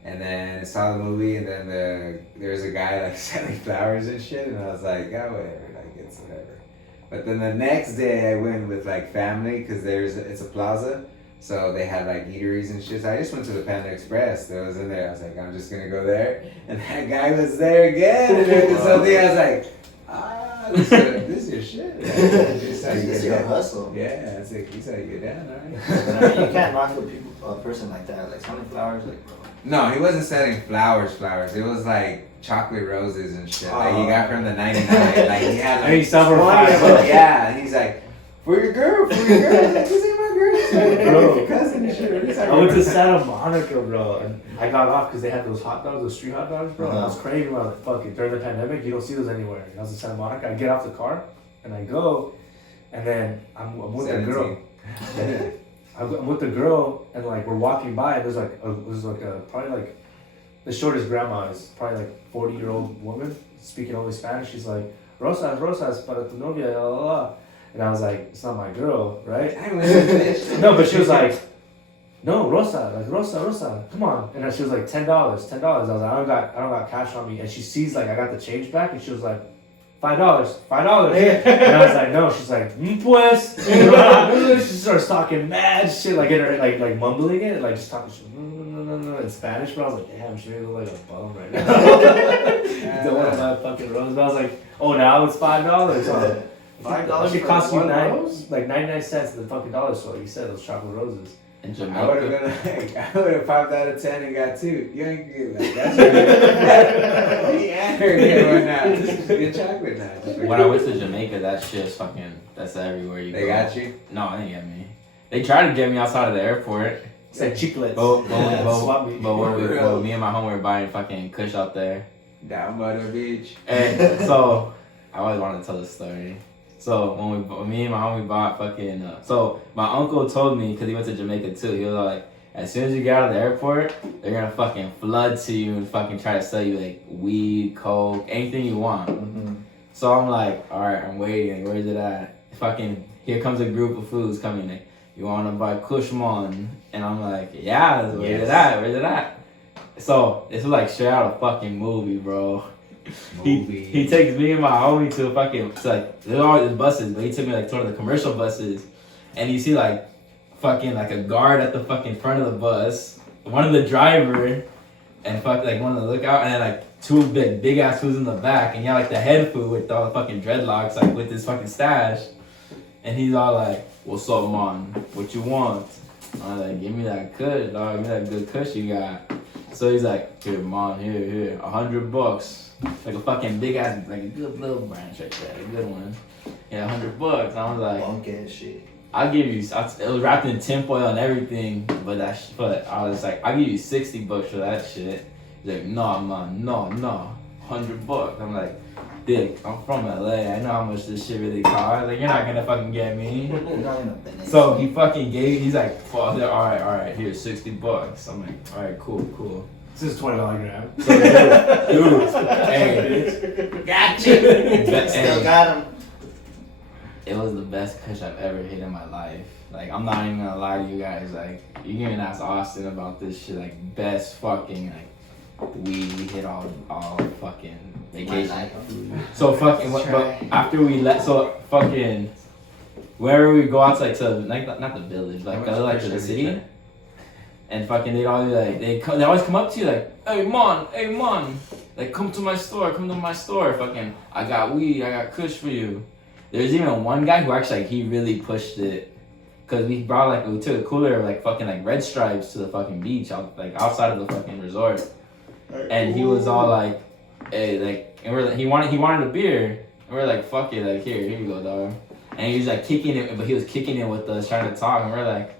And then I saw the movie, and then there was a guy like selling flowers and shit, and I was like, yeah, whatever, like it's whatever. But then the next day I went with like family because it's a plaza, so they had like eateries and shit. So I just went to the Panda Express. That was in there. I was like, I'm just gonna go there, and that guy was there again, and there was something. I was like, this is your shit. This is your hustle. Yeah, it's like you said, get down, alright. You can't rock a person like that, like selling flowers, like bro. No, he wasn't selling flowers. It was like chocolate roses and shit. Like he got from the 99. Like he had like. And he sold for $5. Yeah, and he's like, for your girl. I was like, this ain't my girl. Bro, your cousin and shit. I went to Santa Monica, bro, and I got off because they had those hot dogs, those street hot dogs, bro. I was craving about fucking during the pandemic. You don't see those anywhere. I was in Santa Monica. I get off the car and I go, and then I'm with the girl. I'm with the girl, and like we're walking by, and there's probably like the shortest grandma is probably like 40-year-old woman speaking only Spanish. She's like, Rosas para tu novia, la la la. And I was like, it's not my girl, right? No, but she was like, no, Rosa, come on. And then she was like, $10. I was like, I don't got cash on me. And she sees like I got the change back, and she was like, $5. And I was like, no. She's like, pues. She starts talking mad shit, like in her, like mumbling it, like just talking shit, no, in Spanish. But I was like, damn, she really look like a bum right now. Don't want to buy fucking roses. But I was like, oh, now it's $5. So $5 it cost you 99 cents at the fucking dollar store. You said those chocolate roses. In Jamaica. I would have been like, I would have popped out of 10 and got 2. You ain't get like that's what you get chocolate now. When I went to Jamaica, that shit's fucking, that's everywhere you go. They got you? No, they didn't get me. They tried to get me outside of the airport. Said chiclets. Me and my homie were buying fucking kush out there. Down by the beach. And so, I always wanted to tell this story. So when me and my homie bought fucking, so my uncle told me, cause he went to Jamaica too, he was like, as soon as you get out of the airport, they're gonna fucking flood to you and fucking try to sell you like weed, coke, anything you want. Mm-hmm. So I'm like, alright, I'm waiting, where's it at? Fucking, here comes a group of fools coming, like, you wanna buy Kushmon? And I'm like, yeah, where's it at? So, this was like straight out of a fucking movie, bro. He takes me and my homie to like there's all these buses, but he took me like to one of the commercial buses, and you see like fucking like a guard at the fucking front of the bus, one of the driver, and like one of the lookout, and then like two big ass fools in the back, and yeah, like the head fool with all the fucking dreadlocks, like with his fucking stash, and he's all like, "What's up, man? What you want?" I was like, "Give me that kush, dog. Give me that good kush you got." So he's like, "Here, man, here, $100." Like a fucking big ass, like a good little branch right there, a good one. Yeah, $100. I was like, okay, shit. I'll give you. It was wrapped in tinfoil and everything, but I was like, I'll give you $60 for that shit. He's like, nah, man, no, $100. I'm like, Dick, I'm from LA. I know how much this shit really costs. Like, you're not gonna fucking get me. So he fucking he's like, fuck, all right, here's $60. I'm like, all right, cool. This is $20 gram. So, dude, hey, Gotcha. Still got him. it was the best kush I've ever hit in my life. Like, I'm not even gonna lie to you guys. Like, you can even ask Austin about this shit. Like, best fucking like we hit all fucking vacation. So fucking, but after we so fucking, wherever we go outside to like not the village, like to the city, and fucking they'd all be like they always come up to you like, hey man, like come to my store, fucking I got weed, I got kush for you. There's even one guy who actually like he really pushed it, cause we took a cooler of like fucking like Red Stripes to the fucking beach outside of the fucking resort, and he was all like, hey, like, and we're like, he wanted a beer, and we're like, fuck it, like here you go, dog. And he was like kicking it, but he was kicking it with us, trying to talk, and we're like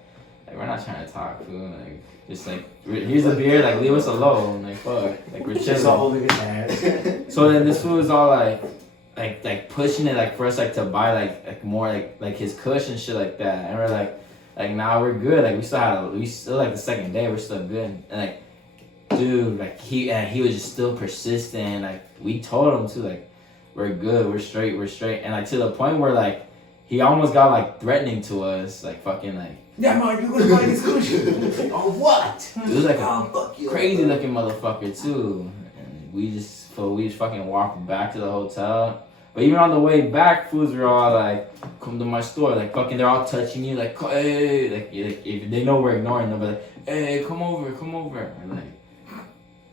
we're not trying to talk, fool. Like, just like, here's the beer, like, leave us alone, like, fuck, like, we're Just all chilling. holding his hand. So then this fool was all like pushing it, like, for us, like, to buy, like more, like his kush and shit like that, and we're like, nah, we're good, like, we still, like, the second day, we're still good, and, like, dude, like, he was just still persistent, like, we told him, too, like, we're good, we're straight, and, like, to the point where, like, he almost got, like, threatening to us, like, fucking, like, Yeah, man, you're gonna buy this cushion. Oh, what? He was like a crazy looking motherfucker too. And we just fucking walked back to the hotel. But even on the way back, fools were all like, come to my store. Like fucking they're all touching you like, hey, like if they know we're ignoring them, but like, hey, come over. And like,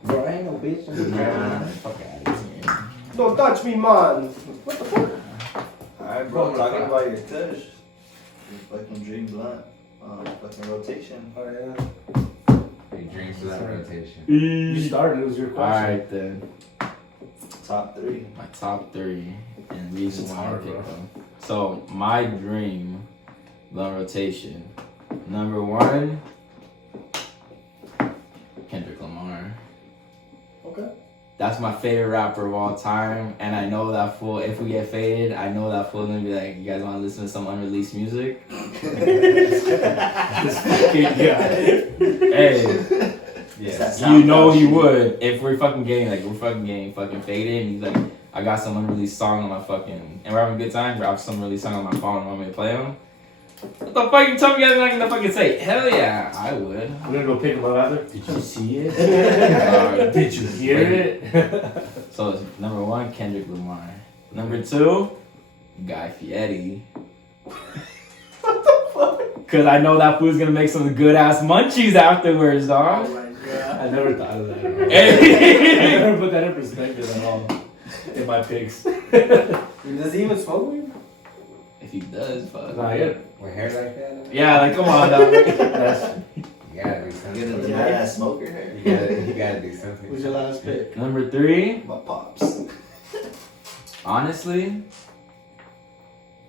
Bro, I ain't no bitch. nah, fuck out of here. Don't touch me, man. Alright, bro, talking about your kush. Your fucking dream blunt. Fucking rotation. Oh yeah. He drinks without rotation. You started, it was your question. Alright then. Top 3. My top 3 and reason It's why I hard, picked bro. them. So my dream blunt rotation. Number 1, Kendrick Lamar. Okay. That's my favorite rapper of all time, and I know that fool. If we get faded, I know that fool gonna be like, "You guys want to listen to some unreleased music?" This fucking guy. Hey, Yes. you know he would. If we're fucking getting fucking faded, and he's like, "I got some unreleased song on my fucking," and we're having a good time. I have some unreleased song on my phone. Want me to play them? What the fuck you tell me? I'm not gonna fucking say, "Hell yeah, I would." I'm gonna go pick him up after. Did you see it? Did you hear it? So it's number 1, Kendrick Lamar. Number 2, Guy Fieri. What the fuck? Cause I know that food's gonna make some good ass munchies afterwards, Oh dog. my god. I never thought of that. I Hey. never put that in perspective at all. In my picks. Does he even smoke weed? If he does, fuck. Not yet. With hair like that? Yeah, like come on, dog. That's, You gotta do Get something. into that ass smoker hair. You gotta do something. Who's your last pick? Number 3, My pops. honestly,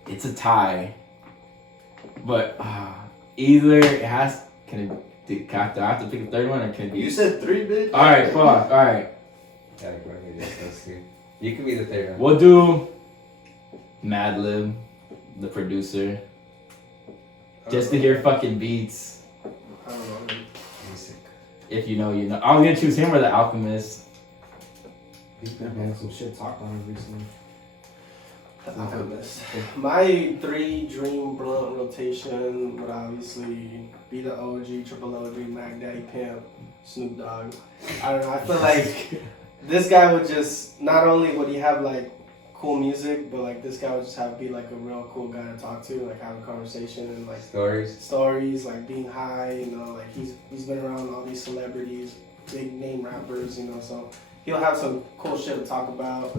it's a tie. But either it has. Do I have to pick a third one, or can it be? You said 3, bitch. All right, fuck. All right, Gotta go ahead and just those two. You can be the third one. we'll do Madlib, the producer, just to hear fucking beats. I don't know. Basic. If you know, you know. I was gonna choose him or the Alchemist. he's been having some shit talked on him recently. Alchemist. My 3 dream blunt rotation would obviously be the OG, Triple OG, Mac Daddy Pimp, Snoop Dogg. I don't know. I feel like this guy would just, not only would he have like cool music, but like this guy would just be like a real cool guy to talk to, like have a conversation and like stories, like being high, you know, like he's been around all these celebrities, big name rappers, you know, so he'll have some cool shit to talk about.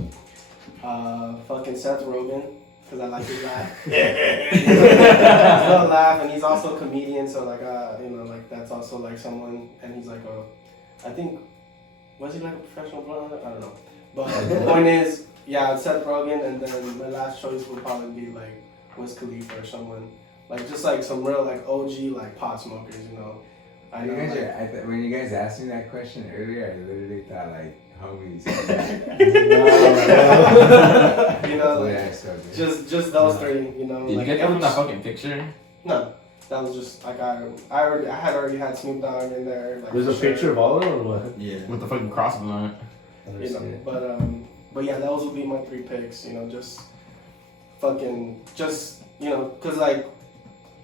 Fucking Seth Rogen, because I like his laugh. He'll laugh, and he's also a comedian, so like you know, like that's also like someone, and he's like I think, was he like a professional blunt? I don't know, but the point is, yeah, Seth Rogen, and then my last choice would probably be like Wiz Khalifa or someone, like just like some real like OG like pot smokers, you know. I You know. guys Like, are, when you guys asked me that question earlier, I literally thought like homies. you know, Yeah, like, so good. just those three. You know, Did you like, get that from that fucking picture? No, that was just like I had already had Snoop Dogg in there. Like, There's a for sure. picture of all of them or what? Yeah. With the fucking crossbow on it. I never You seen know, it. but yeah, those would be my 3 picks. You know, just fucking just cause like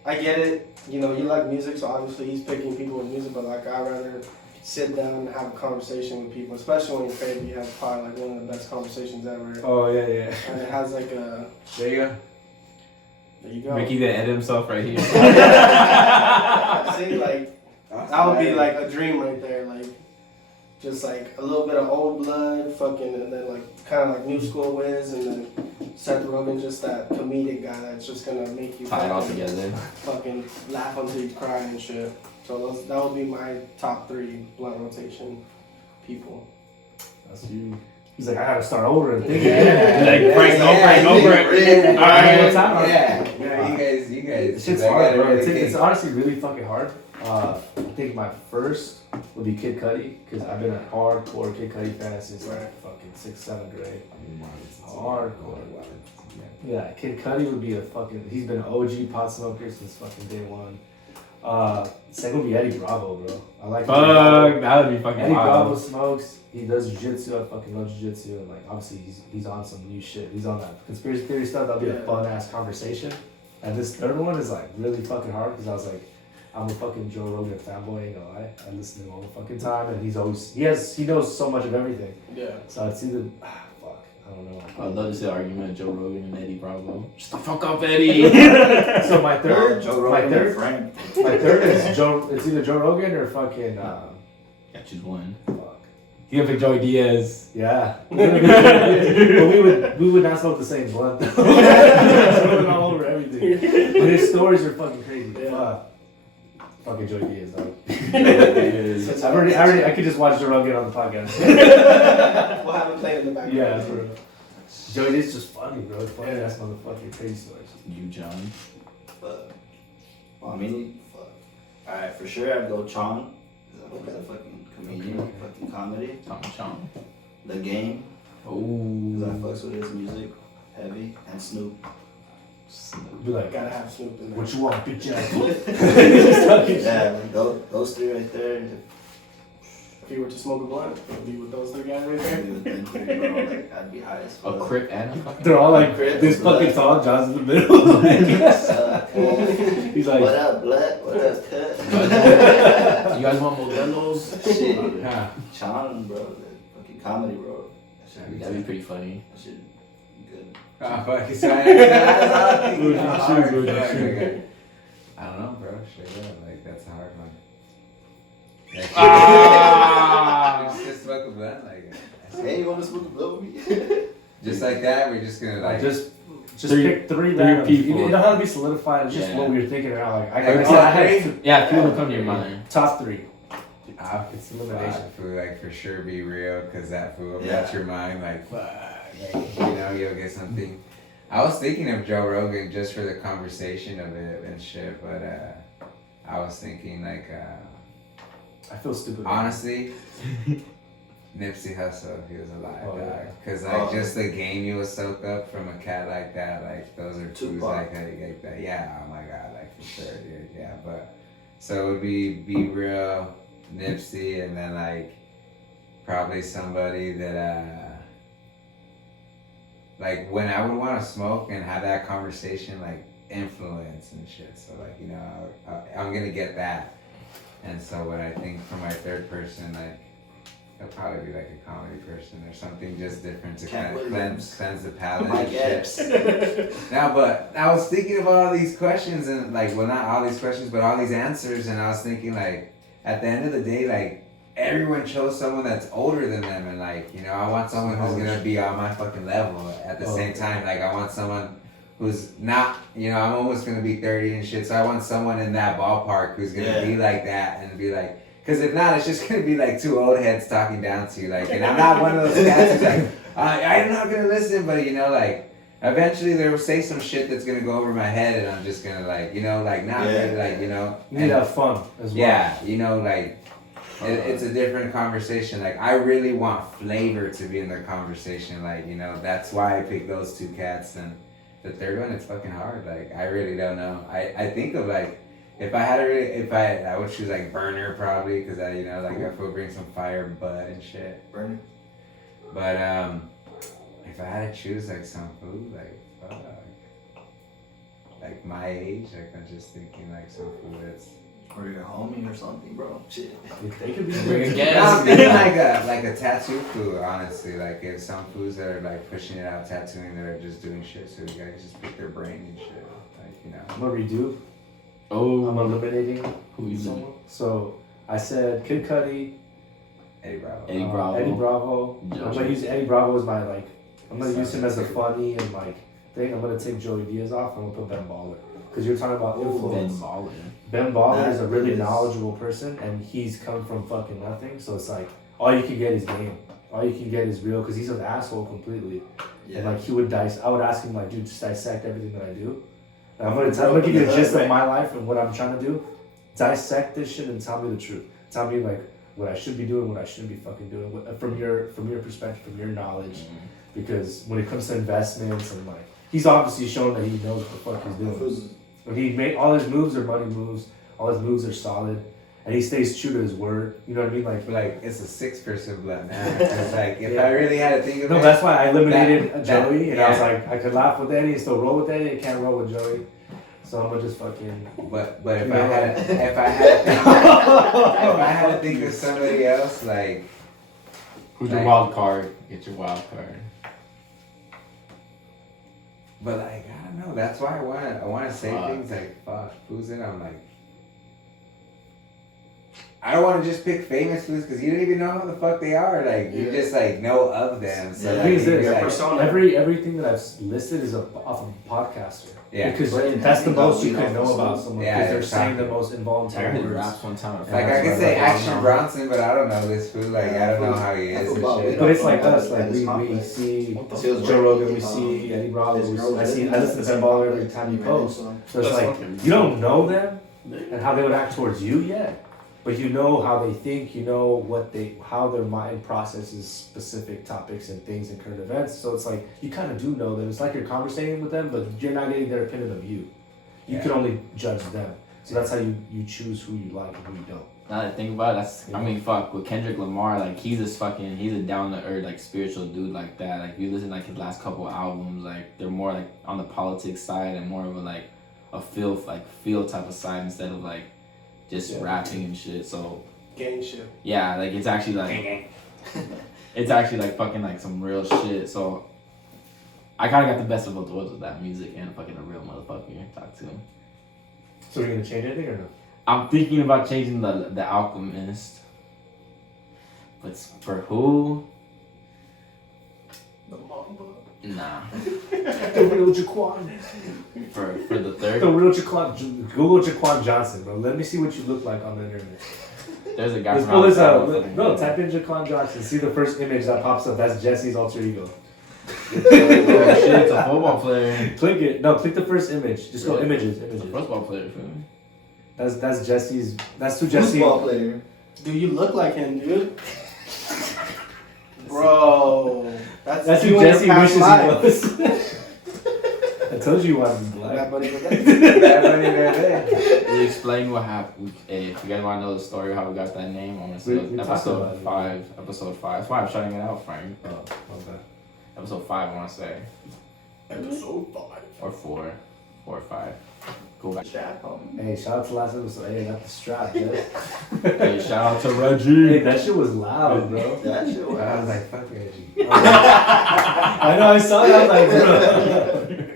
I get it. You know, you like music, so obviously he's picking people with music. But like I'd rather sit down and have a conversation with people, especially when you're favorite. You have probably like one of the best conversations ever. Oh yeah, yeah. And it has like a There you go. there you go. Ricky gonna edit himself right here. See, like that would be like a dream right there. Like just like a little bit of old blood, fucking, and then like kind of like new school Wiz, and then Seth Rogen, just that comedic guy that's just gonna make you Tie it all fucking- together. fucking laugh until you cry and shit. So that would be my top 3 blunt rotation people. That's you. He's like, I gotta start over and think. Like, Frank, go for it. All right, what's up? Yeah, you guys. This shit's I hard, gotta bro. really It's think. honestly really fucking hard. I think my first would be Kid Cudi, because I've been a hardcore Kid Cudi fan since like fucking 6th, 7th grade. Hardcore. Yeah, Kid Cudi would be a fucking. He's been an OG pot smoker since fucking day one. Second would be Eddie Bravo, bro. I like Fuck, that would be fucking Eddie Bravo wild. smokes. He does jiu-jitsu. I fucking love jiu-jitsu, and like obviously he's on some new shit. He's on that conspiracy theory stuff. That'll be a Yeah. fun ass conversation. And this third one is like really fucking hard because I was like, I'm a fucking Joe Rogan fanboy. Ain't gonna lie. I listen to him all the fucking time, and he knows so much of everything. Yeah. So it's either fuck, I don't know. I'd love to see an argument of Joe Rogan and Eddie Bravo. Shut the fuck up, Eddie. So my third, Joe my Rogan third, and Frank. my third is Joe. It's either Joe Rogan or fucking. Gotta choose one. Fuck. You gotta pick Joey Diaz. Yeah. But we would not smoke the same blunt though. Smoking all over everything. But his stories are fucking crazy. Fuck. Fucking Joey Diaz though. I could just watch Joe Rogan on the podcast. We'll have it playing in the background. Yeah, bro. Joey Diaz is just funny, bro. It's funny ass motherfucking crazy stories. You, John. But, well, I mean, fuck. Alright, for sure I'd go Chong. He's a fucking comedian, fucking comedy. Tom Chong. The Game, Ooh. because I fucks with his music heavy, and Snoop. Be like, Gotta have Snoop in there. what you want, bitch ass? Yeah, like those 3 right there. If you were to smoke a blunt, it would be with those 3 guys right there. I'd be with them 3, bro. Like, I'd be high as A fuck. crip and a fucking. They're all like Crip, this blood. fucking tall. John's in the middle. He's What like, up, blood? What up, cut? You guys want Modelo's? Shit. yeah. Chong, bro. The fucking comedy, bro. That'd be pretty funny. That shit good. Oh, fuck, it's fine. That's all I think. Good, It's shoot, hard. good, Fuck, shoot. okay. I don't know, bro. Straight up, like that's a hard one. Like, Ah! just smoke a blunt, like Hey, you want to smoke a blunt with me? just like that. We're just gonna like. Just Three- pick 3 three random people. You don't have to be solidified. It's just Yeah. what we were thinking about. Like Like, I top had three? Yeah, people come to your mind. top 3. It's elimination. food, like for sure, be real, cause that food will Yeah. met your mind, like fuck, like, you know, you'll get something. I was thinking of Joe Rogan just for the conversation of it and shit, but I was thinking like I feel stupid. honestly, Nipsey Hussle, if he was alive, Oh, yeah. cause like just the game you would soak up from a cat like that, like those are foods Tupac. like that. Yeah, oh my god, like for sure, dude. Yeah, but so it would be real, Nipsey, and then like probably somebody that like when I would want to smoke and have that conversation, like influence and shit. So like, you know, I'm gonna get that. And so when I think for my third person, like it'll probably be like a comedy person or something just different to Cat kind of Williams. cleanse the palate My and gaps. shit. Now, but I was thinking of all these questions and like, well, not all these questions, but all these answers, and I was thinking like, at the end of the day, like everyone chose someone that's older than them, and like, you know, I want someone who's gonna be on my fucking level at the same time. Like, I want someone who's not, you know, I'm almost gonna be 30 and shit, so I want someone in that ballpark who's gonna be like that and be like, because if not, it's just gonna be like 2 old heads talking down to you, like, and I'm not one of those guys who's like, I'm not gonna listen, but you know, like, eventually they will say some shit that's gonna go over my head, and I'm just gonna like, you know, like not really, like, you know. You need to have fun as well. Yeah, you know, like it's a different conversation. Like I really want flavor to be in the conversation. Like, you know, that's why I picked those two cats. And the third one, it's fucking hard. Like I really don't know. I think of like if I would choose like Burner probably because I, you know, like I would bring some fire and bud and shit. Burner. But if I had to choose like some food, like fuck, like my age, like I'm just thinking like some food that's. Or your homie or something, bro. Shit. They could be Bring a good. gas. I'm thinking like a tattoo food, honestly. Like if some foods that are like pushing it out, tattooing, that are just doing shit, so you guys just pick their brain and shit. Like, you know. I'm gonna redo. Oh, I'm eliminating who you someone. So I said Kid Cudi, Eddie Bravo. Eddie Bravo. Eddie Bravo. Joey. I'm gonna use Eddie Bravo as my like. I'm gonna use him as a Substitute. funny and like thing. I'm gonna take Joey Diaz off. I'm gonna put Ben Baller because you're talking about Ben influence. Baller. Ben Baller is a really That is- knowledgeable person, and he's come from fucking nothing. So it's like all you can get is game. All you can get is real because he's an asshole completely. Yeah. And like he would I would ask him like, dude, just dissect everything that I do. And I'm gonna give you a gist of my life and what I'm trying to do. Dissect this shit and tell me the truth. Tell me like what I should be doing, what I shouldn't be fucking doing, from your perspective, from your knowledge. Because when it comes to investments and like, he's obviously shown that he knows what the fuck he's doing. When he made all his moves are money moves, all his moves are solid, and he stays true to his word. You know what I mean? Like it's a 6-person blood now. It's like if I really had to think of No, it. that's why I eliminated Joey, and I was yeah. like, I could laugh with Eddie and still roll with Eddie. I can't roll with Joey, so I'm gonna just fucking. But if You I know, had if I had to think of somebody else, like Who's your Like- wild card? Get your wild card. but like I don't know. That's why I wanna say Fuck. things like fuck who's in. I'm like. I don't want to just pick famous foods because you don't even know how the fuck they are. Like you just like know of them. So Yeah. like, The thing is you're this, like, persona. everything that I've listed is off of a podcaster. Yeah. Because But that's the you most know, you you can know know for about some- someone Yeah, because they're they're saying the talking. most I involuntary heard words. raps one time. like that's I could right, say that's Action right. Bronson, but I don't know this food. Like I don't know how he is and shit. But it's like Yeah. us, like And it's we complex. see See what's Joe Rogan, we working, see Eddie Bravo, his we girls I listen to living Ben Baller every time he posts. So it's That's like fucking- you don't know them and how they would act towards you yet, but you know how they think, you know how their mind processes specific topics and things and current events. So it's like you kind of do know them. It's like you're conversating with them, but you're not getting their opinion of you. You Yeah. can only judge them. So that's how you choose who you like and who you don't. Now that I think about it, I mean, fuck, with Kendrick Lamar, like, he's a down-to-earth, like, spiritual dude like that. Like, if you listen, like, his last couple albums, like, they're more, like, on the politics side and more of a, like, a feel type of side instead of, like, just rapping and shit. So, Gang shit. yeah, like, it's actually, like, it's actually, like, fucking, like, some real shit. So, I kind of got the best of both worlds with that music and fucking a real motherfucker talk to him. So are you gonna change anything or no? I'm thinking about changing the Alchemist. But for who? The Mamba. Nah. The real Jaquan. For the third. The real Jaquan. Google Jaquan Johnson, bro. Let me see what you look like on the internet. There's a guy Let's from pull this outside out. of No, type in Jaquan Johnson. See the first image that pops up. That's Jesse's alter ego. Oh shit, it's a football player. Click it. No, click the first image. Just go images. It's a Images. football player for me. That's Jesse's. That's who Jesse. Football player. Dude, you look like him, dude. Bro. That's you who in your Jesse past wishes life. he was. I told you he wanted to be black. Bad Bunny, Bad Bunny right there. We explain what happened. If you guys want to know the story of how we got that name, I'm gonna say We talked about episode it. 5. Episode 5. That's why I'm shutting it out, Frank. Oh, okay. Episode 5, I want to say. Episode 5. Or 4. 4 or 5. Go back. Shaq, homie. Hey, shout out to last episode. Hey, I got the strap, Jess. Hey, shout out to Hey, Reggie. that shit was loud, bro. That shit was. I was like, fuck Reggie. I know, I saw it. I was like, bro.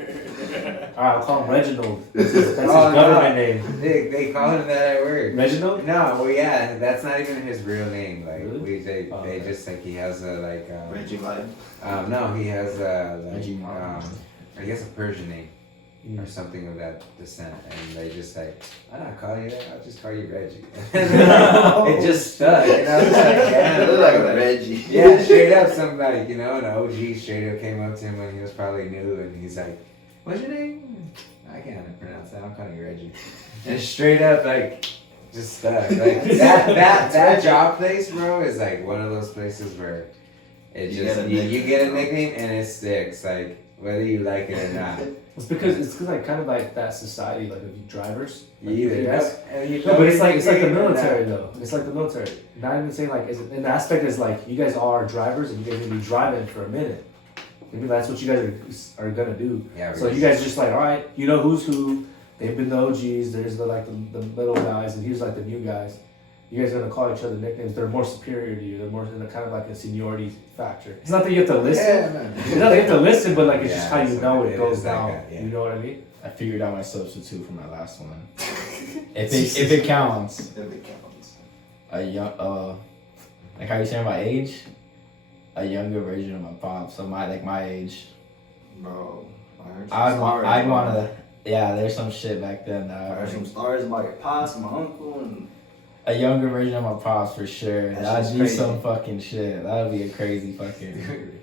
Alright, I'll call him Reginald. That's his government name. They call him that at work. Reginald? No, well, yeah, that's not even his real name. Like, Really? they Okay. just like he has a Reggie vibe. no, he has a Reggie like Martin. I guess a Persian name. or something of that descent, and they just like, I'll not call you that, I'll just call you Reggie. It just stuck, you know, it's like, yeah, They're like Reggie. yeah, straight up somebody, you know, an OG straight up came up to him when he was probably new, and he's like, what's your name? I can't pronounce that, I'm calling you Reggie. And straight up, like, just stuck. Like, that job place, bro, is like one of those places where it just, you get a nickname and it sticks, like, whether you like it or not. It's because like kind of like that society like of drivers. Like, You either yes. know- and you No, but it's like the know military though. It's like the military. Not even saying like an aspect is like you guys all are drivers and you guys gonna be driving for a minute. Maybe that's what you guys are gonna do. Yeah, So you guys are just like, all right, you know who's who. They've been the OGs. There's the middle guys, and here's like the new guys. You guys are gonna call each other nicknames. They're more superior to you. They're more in a kind of like a seniority factor. It's not that you have to listen. Yeah, man. It's not that you have to listen, but like it's just Yeah, how you so know it it goes is like down. that, yeah. You know what I mean? I figured out my substitute for my last one. If it counts. If it counts. A young like how you saying my age? A younger version of my pops. So my age. Bro, I'd wanna yeah, there's some shit back then. I heard some stories about your pops and my uncle and A younger version of my pops for sure. That That'd shit's be crazy. some fucking shit. That'd be a crazy fucking.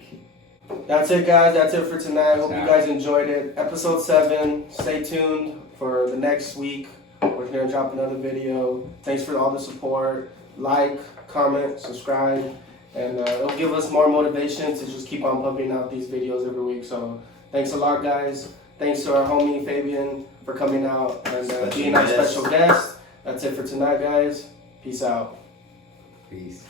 That's it, guys. That's it for tonight. Hope you guys enjoyed it. Episode 7. Stay tuned for the next week. We're gonna drop another video. Thanks for all the support. Like, comment, subscribe, and it'll give us more motivation to just keep on pumping out these videos every week. So thanks a lot, guys. Thanks to our homie Fabian for coming out and being our special guest. That's it for tonight, guys. Peace out. Peace.